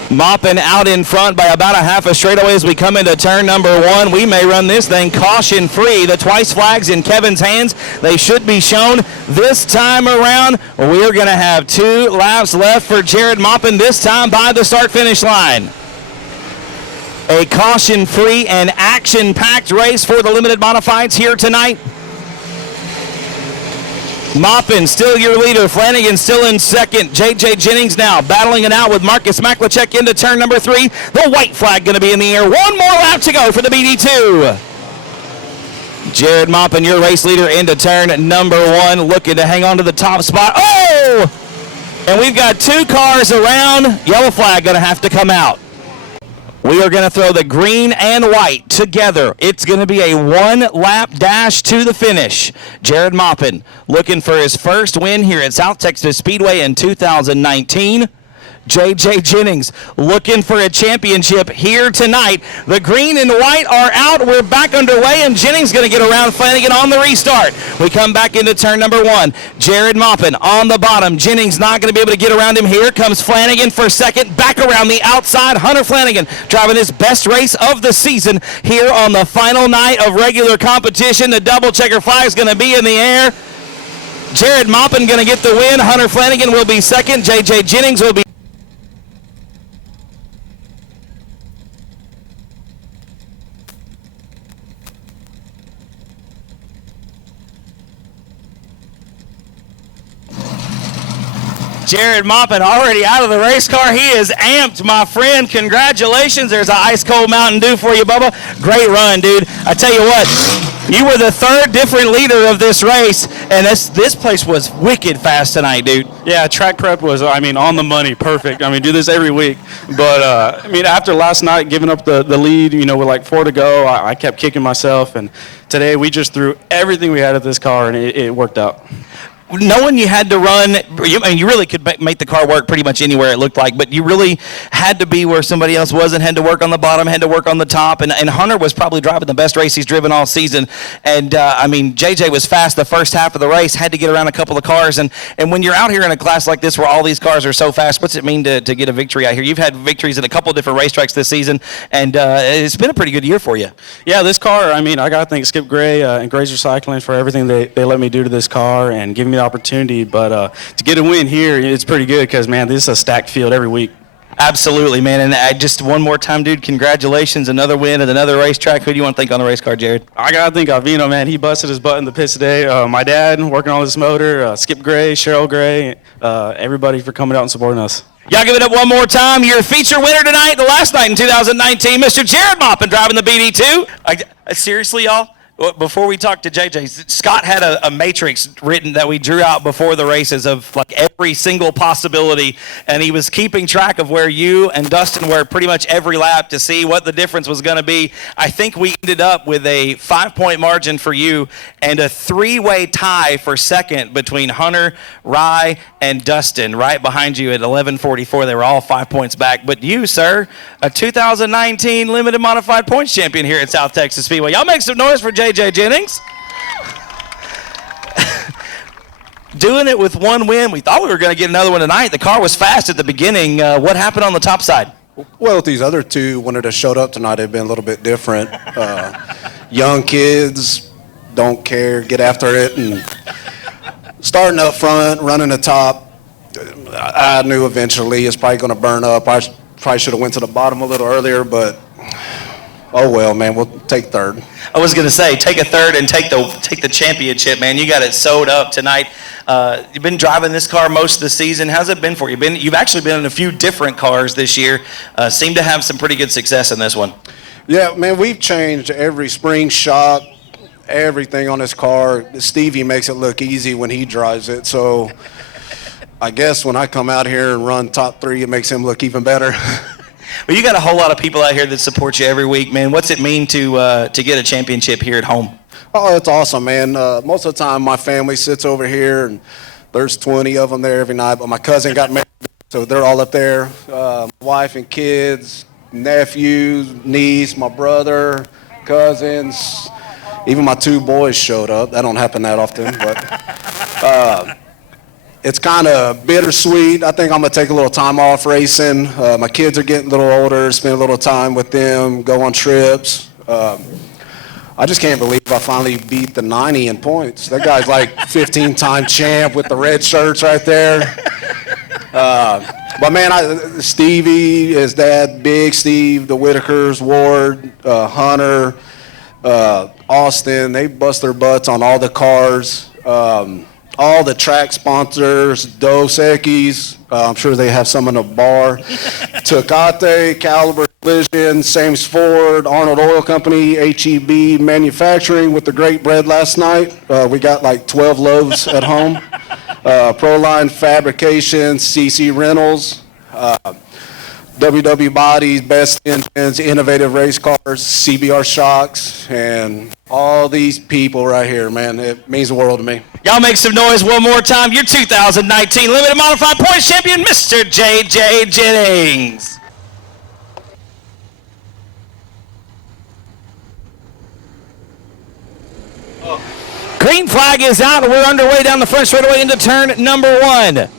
Maupin out in front by about a half a straightaway as we come into turn number 1. We may run this thing caution free. The twice flags in Kevin's hands. They should be shown this time around. We're going to have 2 laps left for Jared Maupin, this time by the start-finish line. A caution free and action-packed race for the limited modifieds here tonight. Maupin still your leader. Flanagan still in second. J Jennings now battling it out with Marcus Maklicek into turn number 3. The white flag going to be in the air. 1 more lap to go for the BD2. Jared Maupin, your race leader, into turn number 1, looking to hang on to the top spot. Oh! And we've got 2 cars around. Yellow flag going to have to come out. We are going to throw the green and white together. It's going to be a 1-lap dash to the finish. Jared Maupin looking for his first win here at South Texas Speedway in 2019. J Jennings looking for a championship here tonight. The green and white are out. We're back underway, and Jennings going to get around Flanagan on the restart. We come back into turn number 1. Jared Maupin on the bottom. Jennings not going to be able to get around him. Here comes Flanagan for second. Back around the outside. Hunter Flanagan driving his best race of the season here on the final night of regular competition. The double checker flag is going to be in the air. Jared Maupin going to get the win. Hunter Flanagan will be second. J Jennings will be Jared Maupin already out of the race car. He is amped, my friend. Congratulations. There's an ice-cold Mountain Dew for you, Bubba. Great run, dude. I tell you what, you were the third different leader of this race, and this place was wicked fast tonight, dude. Yeah, track prep was, on the money, perfect. Do this every week. But, after last night, giving up the lead, with like 4 to go, I kept kicking myself. And today we just threw everything we had at this car, and it worked out. Knowing you had to run, you really could make the car work pretty much anywhere it looked like, but you really had to be where somebody else was and had to work on the bottom, had to work on the top, and Hunter was probably driving the best race he's driven all season, and JJ was fast the first half of the race, had to get around a couple of cars, and when you're out here in a class like this where all these cars are so fast, what's it mean to get a victory out here? You've had victories at a couple of different racetracks this season, and it's been a pretty good year for you. Yeah, this car, I got to thank Skip Gray and Gray's Recycling for everything they let me do to this car and giving me the opportunity, but to get a win here, it's pretty good because, man, this is a stacked field every week. Absolutely, man. And just one more time, dude, congratulations. Another win at another racetrack. Who do you want to thank on the race car, Jared? I got to thank Alvino, man. He busted his butt in the pits today. My dad working on this motor, Skip Gray, Cheryl Gray, everybody for coming out and supporting us. Y'all give it up one more time. Your feature winner tonight, the last night in 2019, Mr. Jared Maupin driving the BD2. Seriously, y'all? Before we talk to JJ, Scott had a matrix written that we drew out before the races of like every single possibility, and he was keeping track of where you and Dustin were pretty much every lap to see what the difference was going to be. I think we ended up with a 5-point margin for you and a 3-way tie for second between Hunter, Rye, and Dustin right behind you at 11:44. They were all 5 points back. But you, sir, a 2019 limited modified points champion here at South Texas Speedway. Y'all make some noise for J Jennings. Doing it with one win. We thought we were going to get another one tonight. The car was fast at the beginning. What happened on the top side? Well, with these other two, when it showed up tonight, they've been a little bit different. Young kids don't care, get after it, and starting up front, running the top. I knew eventually it's probably going to burn up. I probably should have went to the bottom a little earlier, but oh well, man, we'll take third. I was going to say, take a third and take the championship, man. You got it sewed up tonight. You've been driving this car most of the season. How's it been for you? You've actually been in a few different cars this year. Seem to have some pretty good success in this one. Yeah, man, we've changed every spring shock, everything on this car. Stevie makes it look easy when he drives it, so I guess when I come out here and run top 3, it makes him look even better. Well, you got a whole lot of people out here that support you every week, man. What's it mean to get a championship here at home? Oh, it's awesome, man. Most of the time, my family sits over here, and there's 20 of them there every night. But my cousin got married, so they're all up there. My wife and kids, nephews, niece, my brother, cousins. Even my 2 boys showed up. That don't happen that often, but it's kind of bittersweet. I think I'm going to take a little time off racing. My kids are getting a little older, spend a little time with them, go on trips. I just can't believe I finally beat the 90 in points. That guy's like 15-time champ with the red shirts right there. But man, Stevie, his dad, Big Steve, the Whitakers, Ward, Hunter, Austin, they bust their butts on all the cars. All the track sponsors, Dos Equis, I'm sure they have some in the bar. Tecate, Caliber Collision, Sames Ford, Arnold Oil Company, HEB Manufacturing with the great bread last night. We got like 12 loaves at home. Proline Fabrication, CC Rentals, WW Bodies, Best Engines, Innovative Race Cars, CBR Shocks, and all these people right here, man. It means the world to me. Y'all make some noise one more time. Your 2019 Limited Modified Points Champion, Mr. J Jennings. Green flag is out, and we're underway down the front straightaway into turn number 1.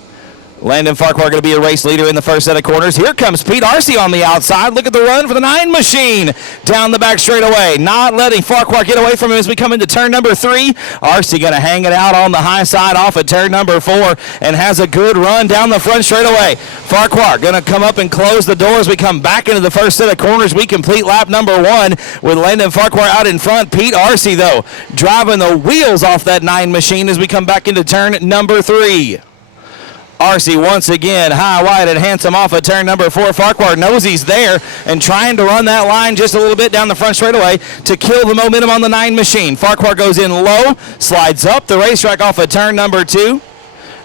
Landon Farquhar going to be a race leader in the first set of corners. Here comes Pete Arce on the outside. Look at the run for the 9 machine down the back straightaway. Not letting Farquhar get away from him as we come into turn number 3. Arce going to hang it out on the high side off at turn number 4 and has a good run down the front straightaway. Farquhar going to come up and close the door as we come back into the first set of corners. We complete lap number 1 with Landon Farquhar out in front. Pete Arce, though, driving the wheels off that 9 machine as we come back into turn number 3. Arce once again high, wide, and handsome off of turn number 4. Farquhar knows he's there and trying to run that line just a little bit down the front straightaway to kill the momentum on the 9 machine. Farquhar goes in low, slides up the racetrack off of turn number 2.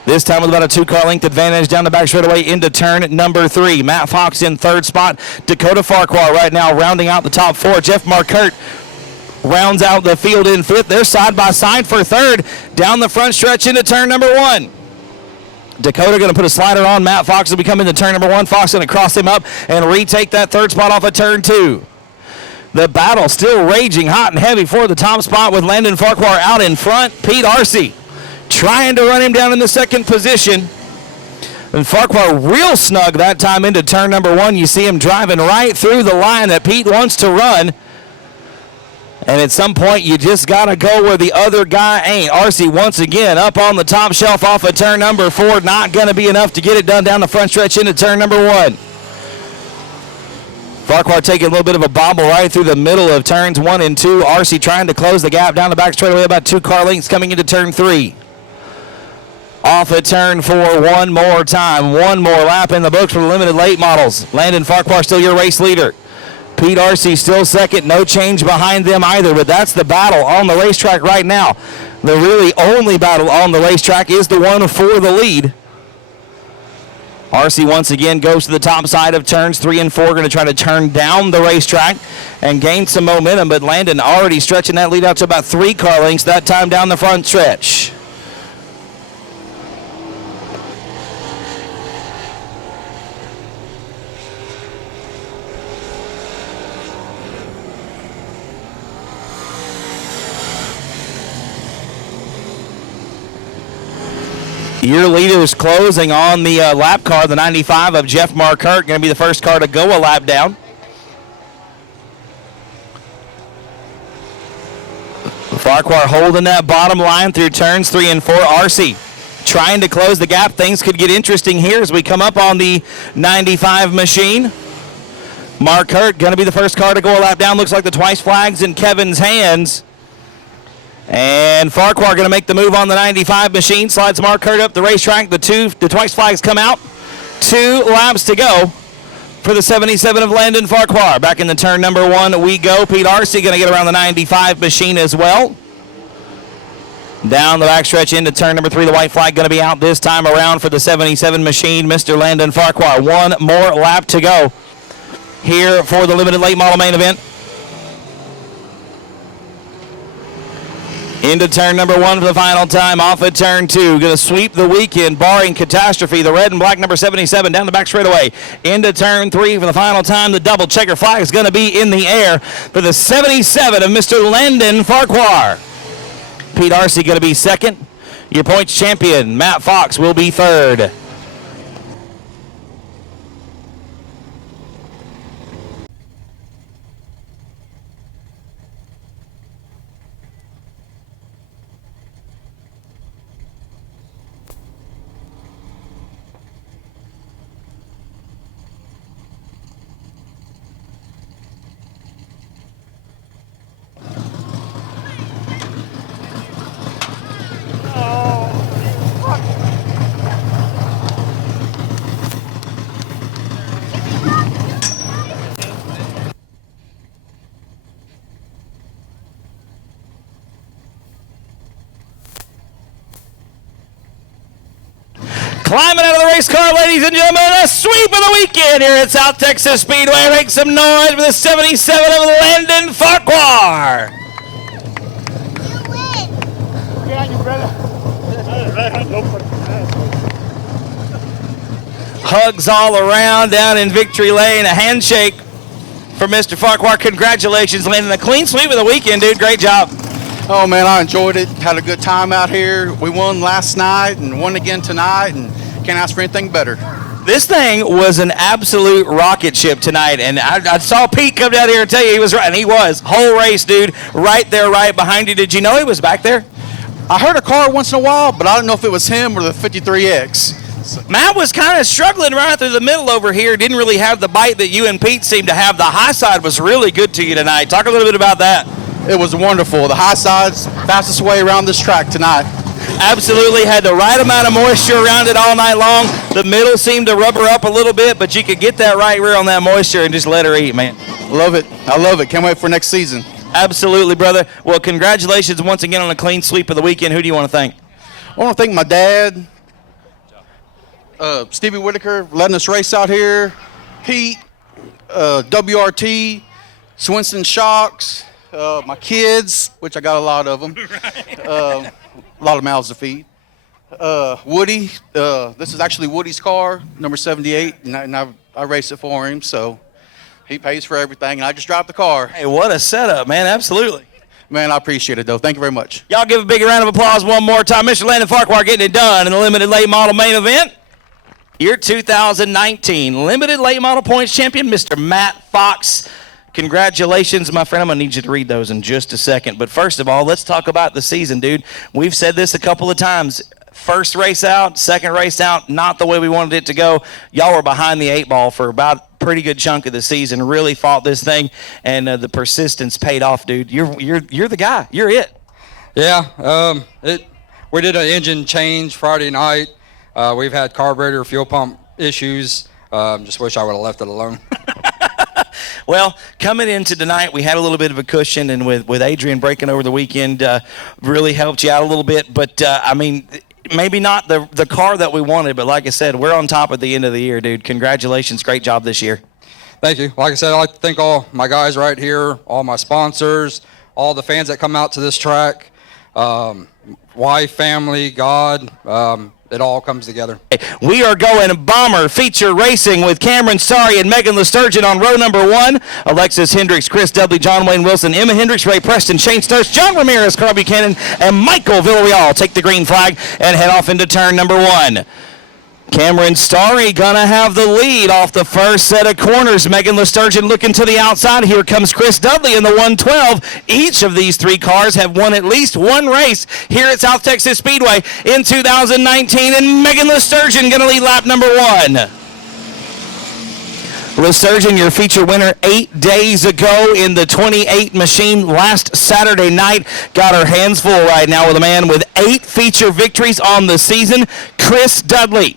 This time with about a 2-car length advantage down the back straightaway into turn number 3. Matt Fox in 3rd spot. Dakota Farquhar right now rounding out the top 4. Jeff Markert rounds out the field in 5th. They're side by side for 3rd down the front stretch into turn number 1. Dakota going to put a slider on Matt Fox as we come into turn number 1. Fox going to cross him up and retake that 3rd spot off of turn 2. The battle still raging hot and heavy for the top spot with Landon Farquhar out in front. Pete Arce trying to run him down in the 2nd position. And Farquhar real snug that time into turn number 1. You see him driving right through the line that Pete wants to run. And at some point, you just got to go where the other guy ain't. Arce once again up on the top shelf off of turn number 4. Not going to be enough to get it done down the front stretch into turn number 1. Farquhar taking a little bit of a bobble right through the middle of turns 1 and 2. RC trying to close the gap down the back straightaway, about 2 car lengths coming into turn 3. Off at turn 4 one more time. One more lap in the books for the limited late models. Landon Farquhar still your race leader. Pete RC still second. No change behind them either, but that's the battle on the racetrack right now. The really only battle on the racetrack is the one for the lead. RC once again goes to the top side of turns 3 and 4, going to try to turn down the racetrack and gain some momentum, but Landon already stretching that lead out to about 3 car lengths that time down the front stretch. Your leader's closing on the lap car, the 95 of Jeff Markert, going to be the first car to go a lap down. Farquhar holding that bottom line through turns 3 and 4. RC trying to close the gap. Things could get interesting here as we come up on the 95 machine. Markert going to be the first car to go a lap down. Looks like the twice flags in Kevin's hands. And Farquhar going to make the move on the 95 machine. Slides Markert up the racetrack. The twice flags come out. 2 laps to go for the 77 of Landon Farquhar. Back in the turn number 1 we go. Pete RC going to get around the 95 machine as well. Down the backstretch into turn number 3. The white flag going to be out this time around for the 77 machine. Mr. Landon Farquhar. 1 more lap to go here for the limited late model main event. Into turn number 1 for the final time. Off at turn 2. Going to sweep the weekend, barring catastrophe. The red and black number 77 down the back straightaway. Into turn 3 for the final time. The double checker flag is going to be in the air for the 77 of Mr. Landon Farquhar. Pete RC going to be second. Your points champion, Matt Fox, will be third. Climbing out of the race car, ladies and gentlemen, a sweep of the weekend here at South Texas Speedway. Make some noise for the 77 of Landon Farquhar. Hugs all around down in Victory Lane. A handshake for Mr. Farquhar. Congratulations, Landon. A clean sweep of the weekend, dude. Great job. Oh man, I enjoyed it. Had a good time out here. We won last night and won again tonight, and can't ask for anything better. This thing was an absolute rocket ship tonight, and I saw Pete come down here and tell you he was right, and he was. Whole race, dude, right there, right behind you. Did you know he was back there? I heard a car once in a while, but I don't know if it was him or the 53X. Matt was kind of struggling right through the middle over here. Didn't really have the bite that you and Pete seemed to have. The high side was really good to you tonight. Talk a little bit about that. It was wonderful. The high side's fastest way around this track tonight. Absolutely had the right amount of moisture around it all night long. The middle seemed to rubber up a little bit, but you could get that right rear on that moisture and just let her eat, man. Love it. I love it. Can't wait for next season. Absolutely, brother. Well, congratulations once again on a clean sweep of the weekend. Who do you want to thank? I want to thank my dad, Stevie Whitaker, letting us race out here, Pete, WRT, Swinston Shocks, my kids, which I got a lot of them, a lot of mouths to feed. Woody, this is actually Woody's car, number 78, and I race it for him, so he pays for everything, and I just drive the car. Hey, what a setup, man. Absolutely. Man, I appreciate it, though. Thank you very much. Y'all give a big round of applause one more time. Mr. Landon Farquhar getting it done in the limited late model main event. Your 2019 limited late model points champion, Mr. Matt Fox. Congratulations, my friend. I'm going to need you to read those in just a second. But first of all, let's talk about the season, dude. We've said this a couple of times. First race out, second race out, not the way we wanted it to go. Y'all were behind the 8 ball for about pretty good chunk of the season. Really fought this thing, and the persistence paid off, dude. You're the guy. You're it. Yeah. We did an engine change Friday night. We've had carburetor, fuel pump issues. Just wish I would have left it alone. Well, coming into tonight, we had a little bit of a cushion, and with Adrian breaking over the weekend, really helped you out a little bit. But, I mean, maybe not the car that we wanted, but like I said, we're on top at the end of the year, dude. Congratulations. Great job this year. Thank you. Like I said, I'd like to thank all my guys right here, all my sponsors, all the fans that come out to this track, wife, family, God. It all comes together. We are going Bomber feature racing with Cameron Starry and Megan Lesturgeon on row number 1. Alexis Hendricks, Chris Dudley, John Wayne Wilson, Emma Hendricks, Ray Preston, Shane Sturz, John Ramirez, Carl Buchanan, and Michael Villarreal take the green flag and head off into turn number 1. Cameron Starry gonna have the lead off the first set of corners. Megan Lesturgeon looking to the outside. Here comes Chris Dudley in the 112. Each of these 3 cars have won at least one race here at South Texas Speedway in 2019, and Megan Lesturgeon gonna lead lap number 1. Lesturgeon, your feature winner 8 days ago in the 28 machine last Saturday night. Got her hands full right now with a man with 8 feature victories on the season, Chris Dudley.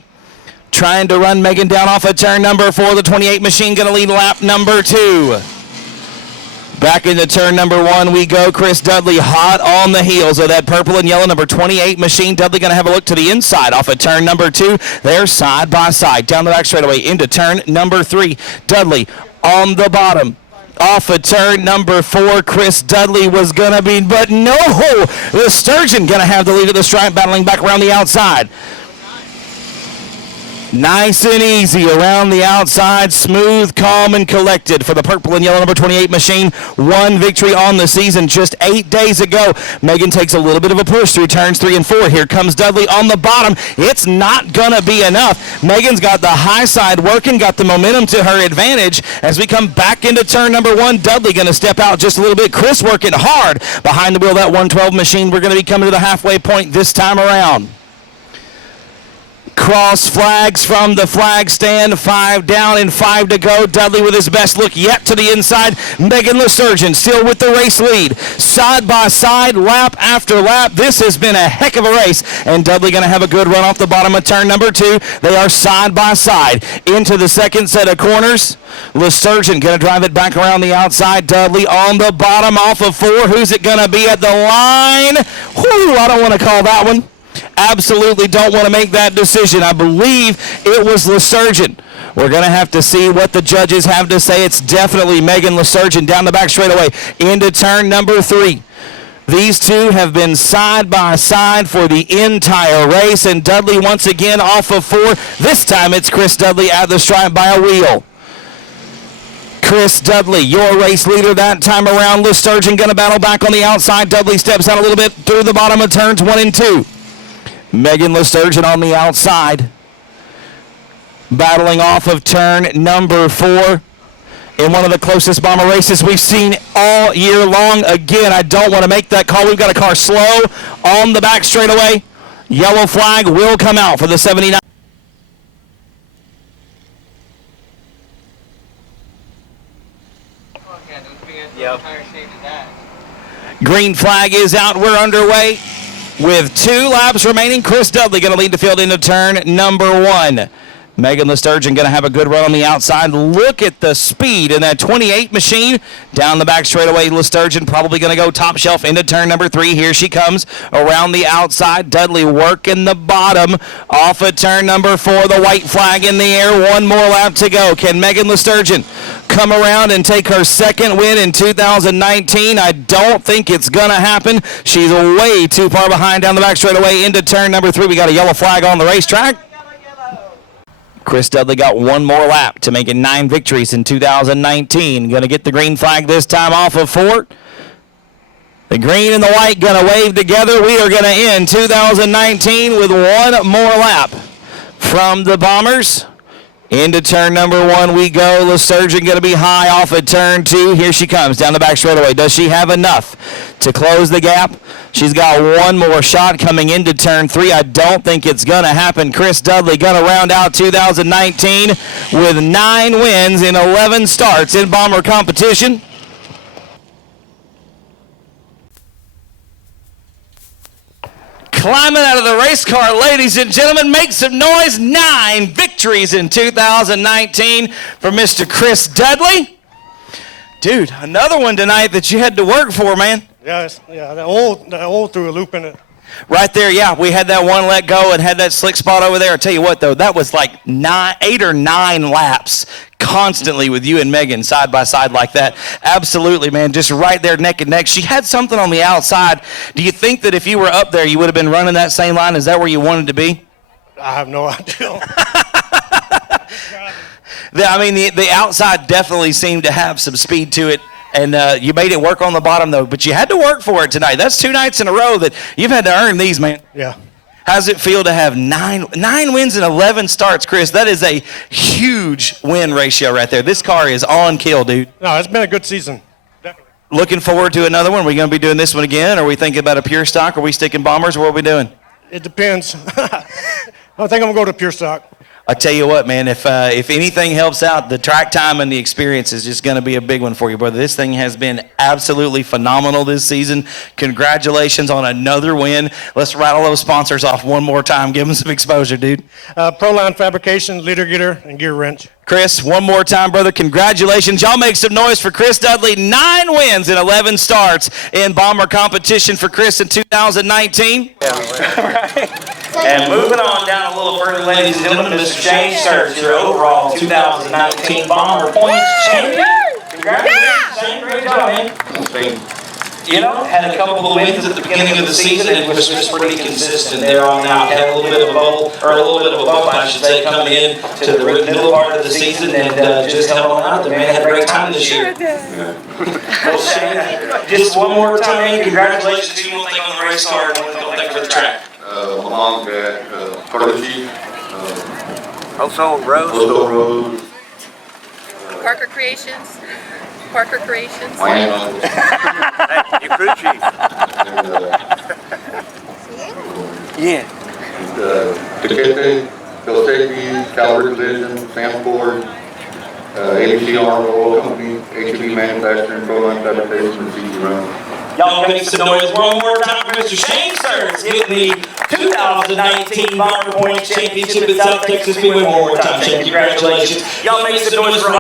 Trying to run Megan down off of turn number 4. The 28 machine going to lead lap number 2. Back into turn number 1 we go. Chris Dudley hot on the heels of that purple and yellow number 28 machine. Dudley going to have a look to the inside off of turn number 2. They're side by side down the back straightaway into turn number 3. Dudley on the bottom. Off of turn number 4, Chris Dudley was going to be, but no! Lesturgeon going to have the lead at the stripe, battling back around the outside. Nice and easy around the outside, smooth, calm, and collected for the purple and yellow number 28 machine. 1 victory on the season just 8 days ago. Megan takes a little bit of a push through turns 3 and 4. Here comes Dudley on the bottom. It's not going to be enough. Megan's got the high side working, got the momentum to her advantage. As we come back into turn number 1, Dudley going to step out just a little bit. Chris working hard behind the wheel of that 112 machine. We're going to be coming to the halfway point this time around. Cross flags from the flag stand. 5 down and 5 to go. Dudley with his best look yet to the inside. Megan Lesturgeon still with the race lead. Side by side, lap after lap. This has been a heck of a race. And Dudley going to have a good run off the bottom of turn number 2. They are side by side into the second set of corners. Lesturgeon going to drive it back around the outside. Dudley on the bottom off of 4. Who's it going to be at the line? Whew, I don't want to call that one. Absolutely don't want to make that decision. I believe it was Lesturgeon. We're going to have to see what the judges have to say. It's definitely Megan Lesturgeon down the back straightaway into turn number 3. These two have been side by side for the entire race, and Dudley once again off of 4. This time it's Chris Dudley at the stripe by a wheel. Chris Dudley, your race leader that time around. Lesturgeon going to battle back on the outside. Dudley steps out a little bit through the bottom of turns 1 and 2. Megan Lesturgeon on the outside, battling off of turn number 4 in one of the closest bomber races we've seen all year long. Again, I don't want to make that call. We've got a car slow on the back straightaway. Yellow flag will come out for the 79. Yep. Green flag is out. We're underway. With 2 laps remaining, Chris Dudley going to lead the field into turn number 1. Megan Lesturgeon going to have a good run on the outside. Look at the speed in that 28 machine. Down the back straightaway, Lesturgeon probably going to go top shelf into turn number 3. Here she comes around the outside. Dudley working the bottom off of turn number 4. The white flag in the air. 1 more lap to go. Can Megan Lesturgeon come around and take her second win in 2019? I don't think it's going to happen. She's way too far behind down the back straightaway into turn number 3. We got a yellow flag on the racetrack. Chris Dudley got 1 more lap to make it 9 victories in 2019. Going to get the green flag this time off of 4. The green and the white going to wave together. We are going to end 2019 with 1 more lap from the Bombers. Into turn number 1 we go. LaSurgeon going to be high off at turn 2. Here she comes down the back straightaway. Does she have enough to close the gap? She's got one more shot coming into turn 3. I don't think it's going to happen. Chris Dudley going to round out 2019 with 9 wins in 11 starts in bomber competition. Climbing out of the race car, ladies and gentlemen, make some noise. 9 victories in 2019 for Mr. Chris Dudley. Dude, another one tonight that you had to work for, man. Yeah, the old threw a loop in it. Right there, yeah, we had that one let go and had that slick spot over there. I tell you what, though, that was like 8 or 9 laps constantly with you and Megan side by side like that. Absolutely, man, just right there neck and neck. She had something on the outside. Do you think that if you were up there, you would have been running that same line? Is that where you wanted to be? I have no idea. The outside definitely seemed to have some speed to it. And you made it work on the bottom, though. But you had to work for it tonight. That's 2 nights in a row that you've had to earn these, man. Yeah. How's it feel to have 9 wins and 11 starts, Chris? That is a huge win ratio right there. This car is on kill, dude. No, it's been a good season. Definitely. Looking forward to another one. Are we going to be doing this one again? Are we thinking about a pure stock? Are we sticking bombers? What are we doing? It depends. I think I'm going to go to pure stock. I tell you what, man, if anything helps out, the track time and the experience is just going to be a big one for you, brother. This thing has been absolutely phenomenal this season. Congratulations on another win. Let's rattle those sponsors off one more time. Give them some exposure, dude. Proline Fabrication, Leader Getter, and Gear Wrench. Chris, one more time, brother. Congratulations. Y'all make some noise for Chris Dudley. 9 wins and 11 starts in bomber competition for Chris in 2019. And moving on down a little further, ladies and gentlemen, Mr. Shane Sturts, your overall 2019 bomber points champion. Congratulations, Shane. Great job, man. You know, had a couple of wins at the beginning of the season and was just pretty consistent there on out. Had a little bit of a bubble, or a little bit of a bump, I should say, coming in to the middle part of the season and just held on out. The man had a great time this year. Well, Shane, just one more time, man. Congratulations to you. One thing on the race car and one thing for the track. My mom at Corpus Christi, Also Road, Parker Creations. Parker Creations. my aunt, Hey, your crew chief. and Tequete, Philosophy, Calvert Collision, Sam Ford, ABC Armor Oil Company, HB Manufacturing, Proline Fabrication, and CG Run. Y'all make some noise one more time for Mr. Shane Sturts getting the 2019 Bomber Points Championship at South Texas Speedway. One more time, Shane. Congratulations. Y'all make some noise for